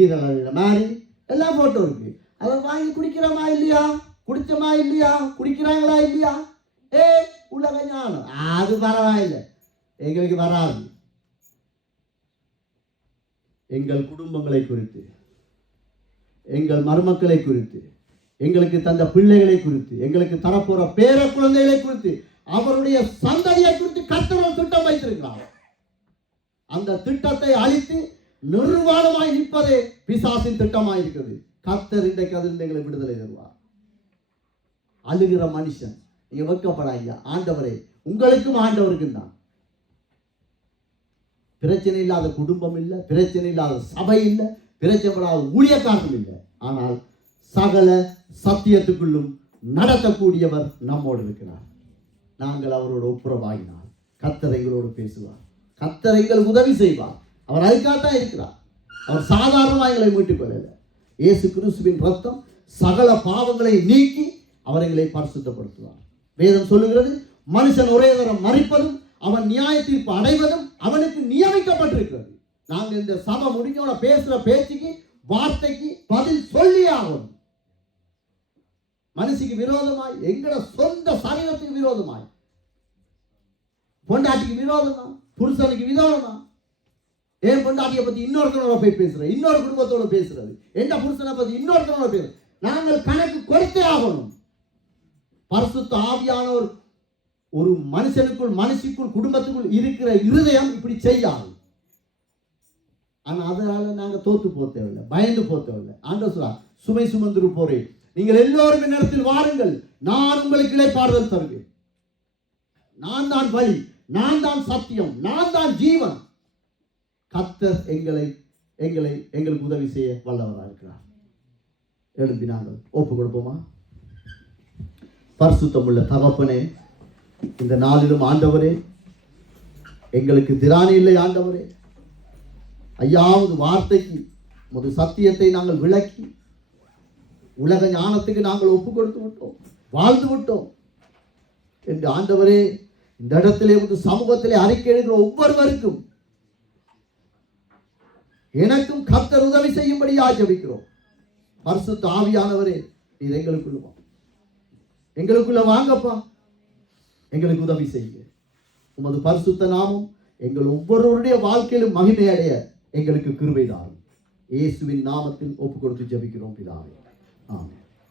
ஈரல் அழுகின மாதிரி எல்லாம் போட்டோ இருக்கு. அதை வாங்கி குடிக்கிறோமா இல்லையா? குடிச்சோமா இல்லையா? குடிக்கிறாங்களா இல்லையா? உலக ஞானம் அது பரவாயில்லை, எங்களுக்கு வராது. எங்கள் குடும்பங்களை குறித்து, எங்கள் மருமக்களை குறித்து, எங்களுக்கு தந்த பிள்ளைகளை குறித்து, எங்களுக்கு தரப்போற பேர குழந்தைகளை குறித்து, அவருடைய சந்ததியை குறித்து கர்த்தர் திட்டம் வைத்திருக்கிறார். அந்த திட்டத்தை அழித்து நிர்வாணமாய் நிற்பதே பிசாசின் திட்டமாய் இருக்கிறது. கர்த்தர் இன்றைக்கு அதில் எங்களை விடுதலை தருவார். அழுகிற மனுஷன் நீங்க வெட்கப்படாங்க. ஆண்டவரே, உங்களுக்கும் ஆண்டவருக்கும் தான். பிரச்சனை இல்லாத குடும்பம் இல்லை, பிரச்சனை இல்லாத சபை இல்லை, பிரச்சனைப்படாத ஊழியக்காரர்கள் இல்லை. ஆனால் சகல சத்தியத்துக்குள்ளும் நடத்தக்கூடியவர் நம்மோடு இருக்கிறார். நாங்கள் அவரோட ஒப்புரவாகினால் கர்த்தர் எங்களோடு பேசுவார். கர்த்தர் எங்களுக்கு உதவி செய்வார். அவர் அதுக்காகத்தான் இருக்கிறார். அவர் சாதாரணமாக எங்களை மீட்டுக் கொள்ளல. இயேசு கிறிஸ்துவின் ரத்தம் சகல பாவங்களை நீக்கி அவர் எங்களை பரிசுத்தப்படுத்துவார். வேதம் சொல்லுகிறது, மனுஷன் ஒரே தரம் மரிப்பதும் அவன் நியாய தீர்ப்பு அடைவதும் அவனுக்கு நியமிக்கப்பட்டிருக்கிறது. நாங்கள் இந்த சபை முடிஞ்சோட பேசுற பேச்சுக்கு வார்த்தைக்கு பதில் சொல்லி ஆகணும். மனுஷிக்கு விரோதமாய், எங்கட சொந்த சரீரத்துக்கு விரோதமாய், பொண்டாட்டிக்கு விரோதமா, புருஷனுக்கு விரோதமா, ஏன் பொண்டாட்டியை பத்தி இன்னொருத்தனோட போய் பேசுறது, இன்னொரு குடும்பத்தோட பேசுறது, எந்த புருஷனை பத்தி இன்னொருத்தனோட பேசுறது, நாங்கள் கணக்கு கொடுத்தே ஆகணும். பரிசுத்த ஆவியானவர் ஒரு மனுஷனுக்குள், மனுஷிக்குள், குடும்பத்துக்குள் இருக்கிற இருதயம் இப்படி செய்யாது. ஆனா அதனால நாங்க தோத்து போக தேவையில்லை, பயந்து போக தேவையில்லை. ஆண்டவர் சொல்றார், சுமை சுமந்து போறேன், நீங்கள் எல்லோரும் என்னிடத்தில் வாருங்கள், நான் உங்களுக்கு இளைப்பாறுதல் தருவேன். நான் தான் வழி, நான் தான் சத்தியம், நான் தான் ஜீவன். கர்த்தர் எங்களுக்கு உதவி செய்ய வல்லவராக இருக்கிறார். எழுப்பி நாங்கள் ஒப்பு கொடுப்போமா? பரிசுத்தமுள்ள தகப்பனே, இந்த நாளிலும் ஆண்டவரே, எங்களுக்கு திராணி இல்லை ஆண்டவரே. ஐயாவது வார்த்தைக்கு ஒரு சத்தியத்தை நாங்கள் விளக்கி உலக ஞானத்துக்கு நாங்கள் ஒப்பு கொடுத்து விட்டோம், வாழ்ந்து விட்டோம் என்று ஆண்டவரே, இந்த இடத்திலே சமூகத்திலே அறிக்கை எழுதுகிற ஒவ்வொருவருக்கும் எனக்கும் கர்த்தர் உதவி செய்யும்படியாக ஜெபிக்கிறோம். பரிசுத்த ஆவியானவரே, நீர் எங்களுக்குள்ள வாங்கப்பா, எங்களுக்கு உதவி செய்ய. உமது பரிசுத்த நாமம் எங்கள் ஒவ்வொருவருடைய வாழ்க்கையிலும் மகிமை அடைய எங்களுக்கு கிருபை தாரும். இயேசுவின் நாமத்தில் ஒப்பு கொடுத்து ஜெபிக்கிறோம் பிதாவே. ஆமென்.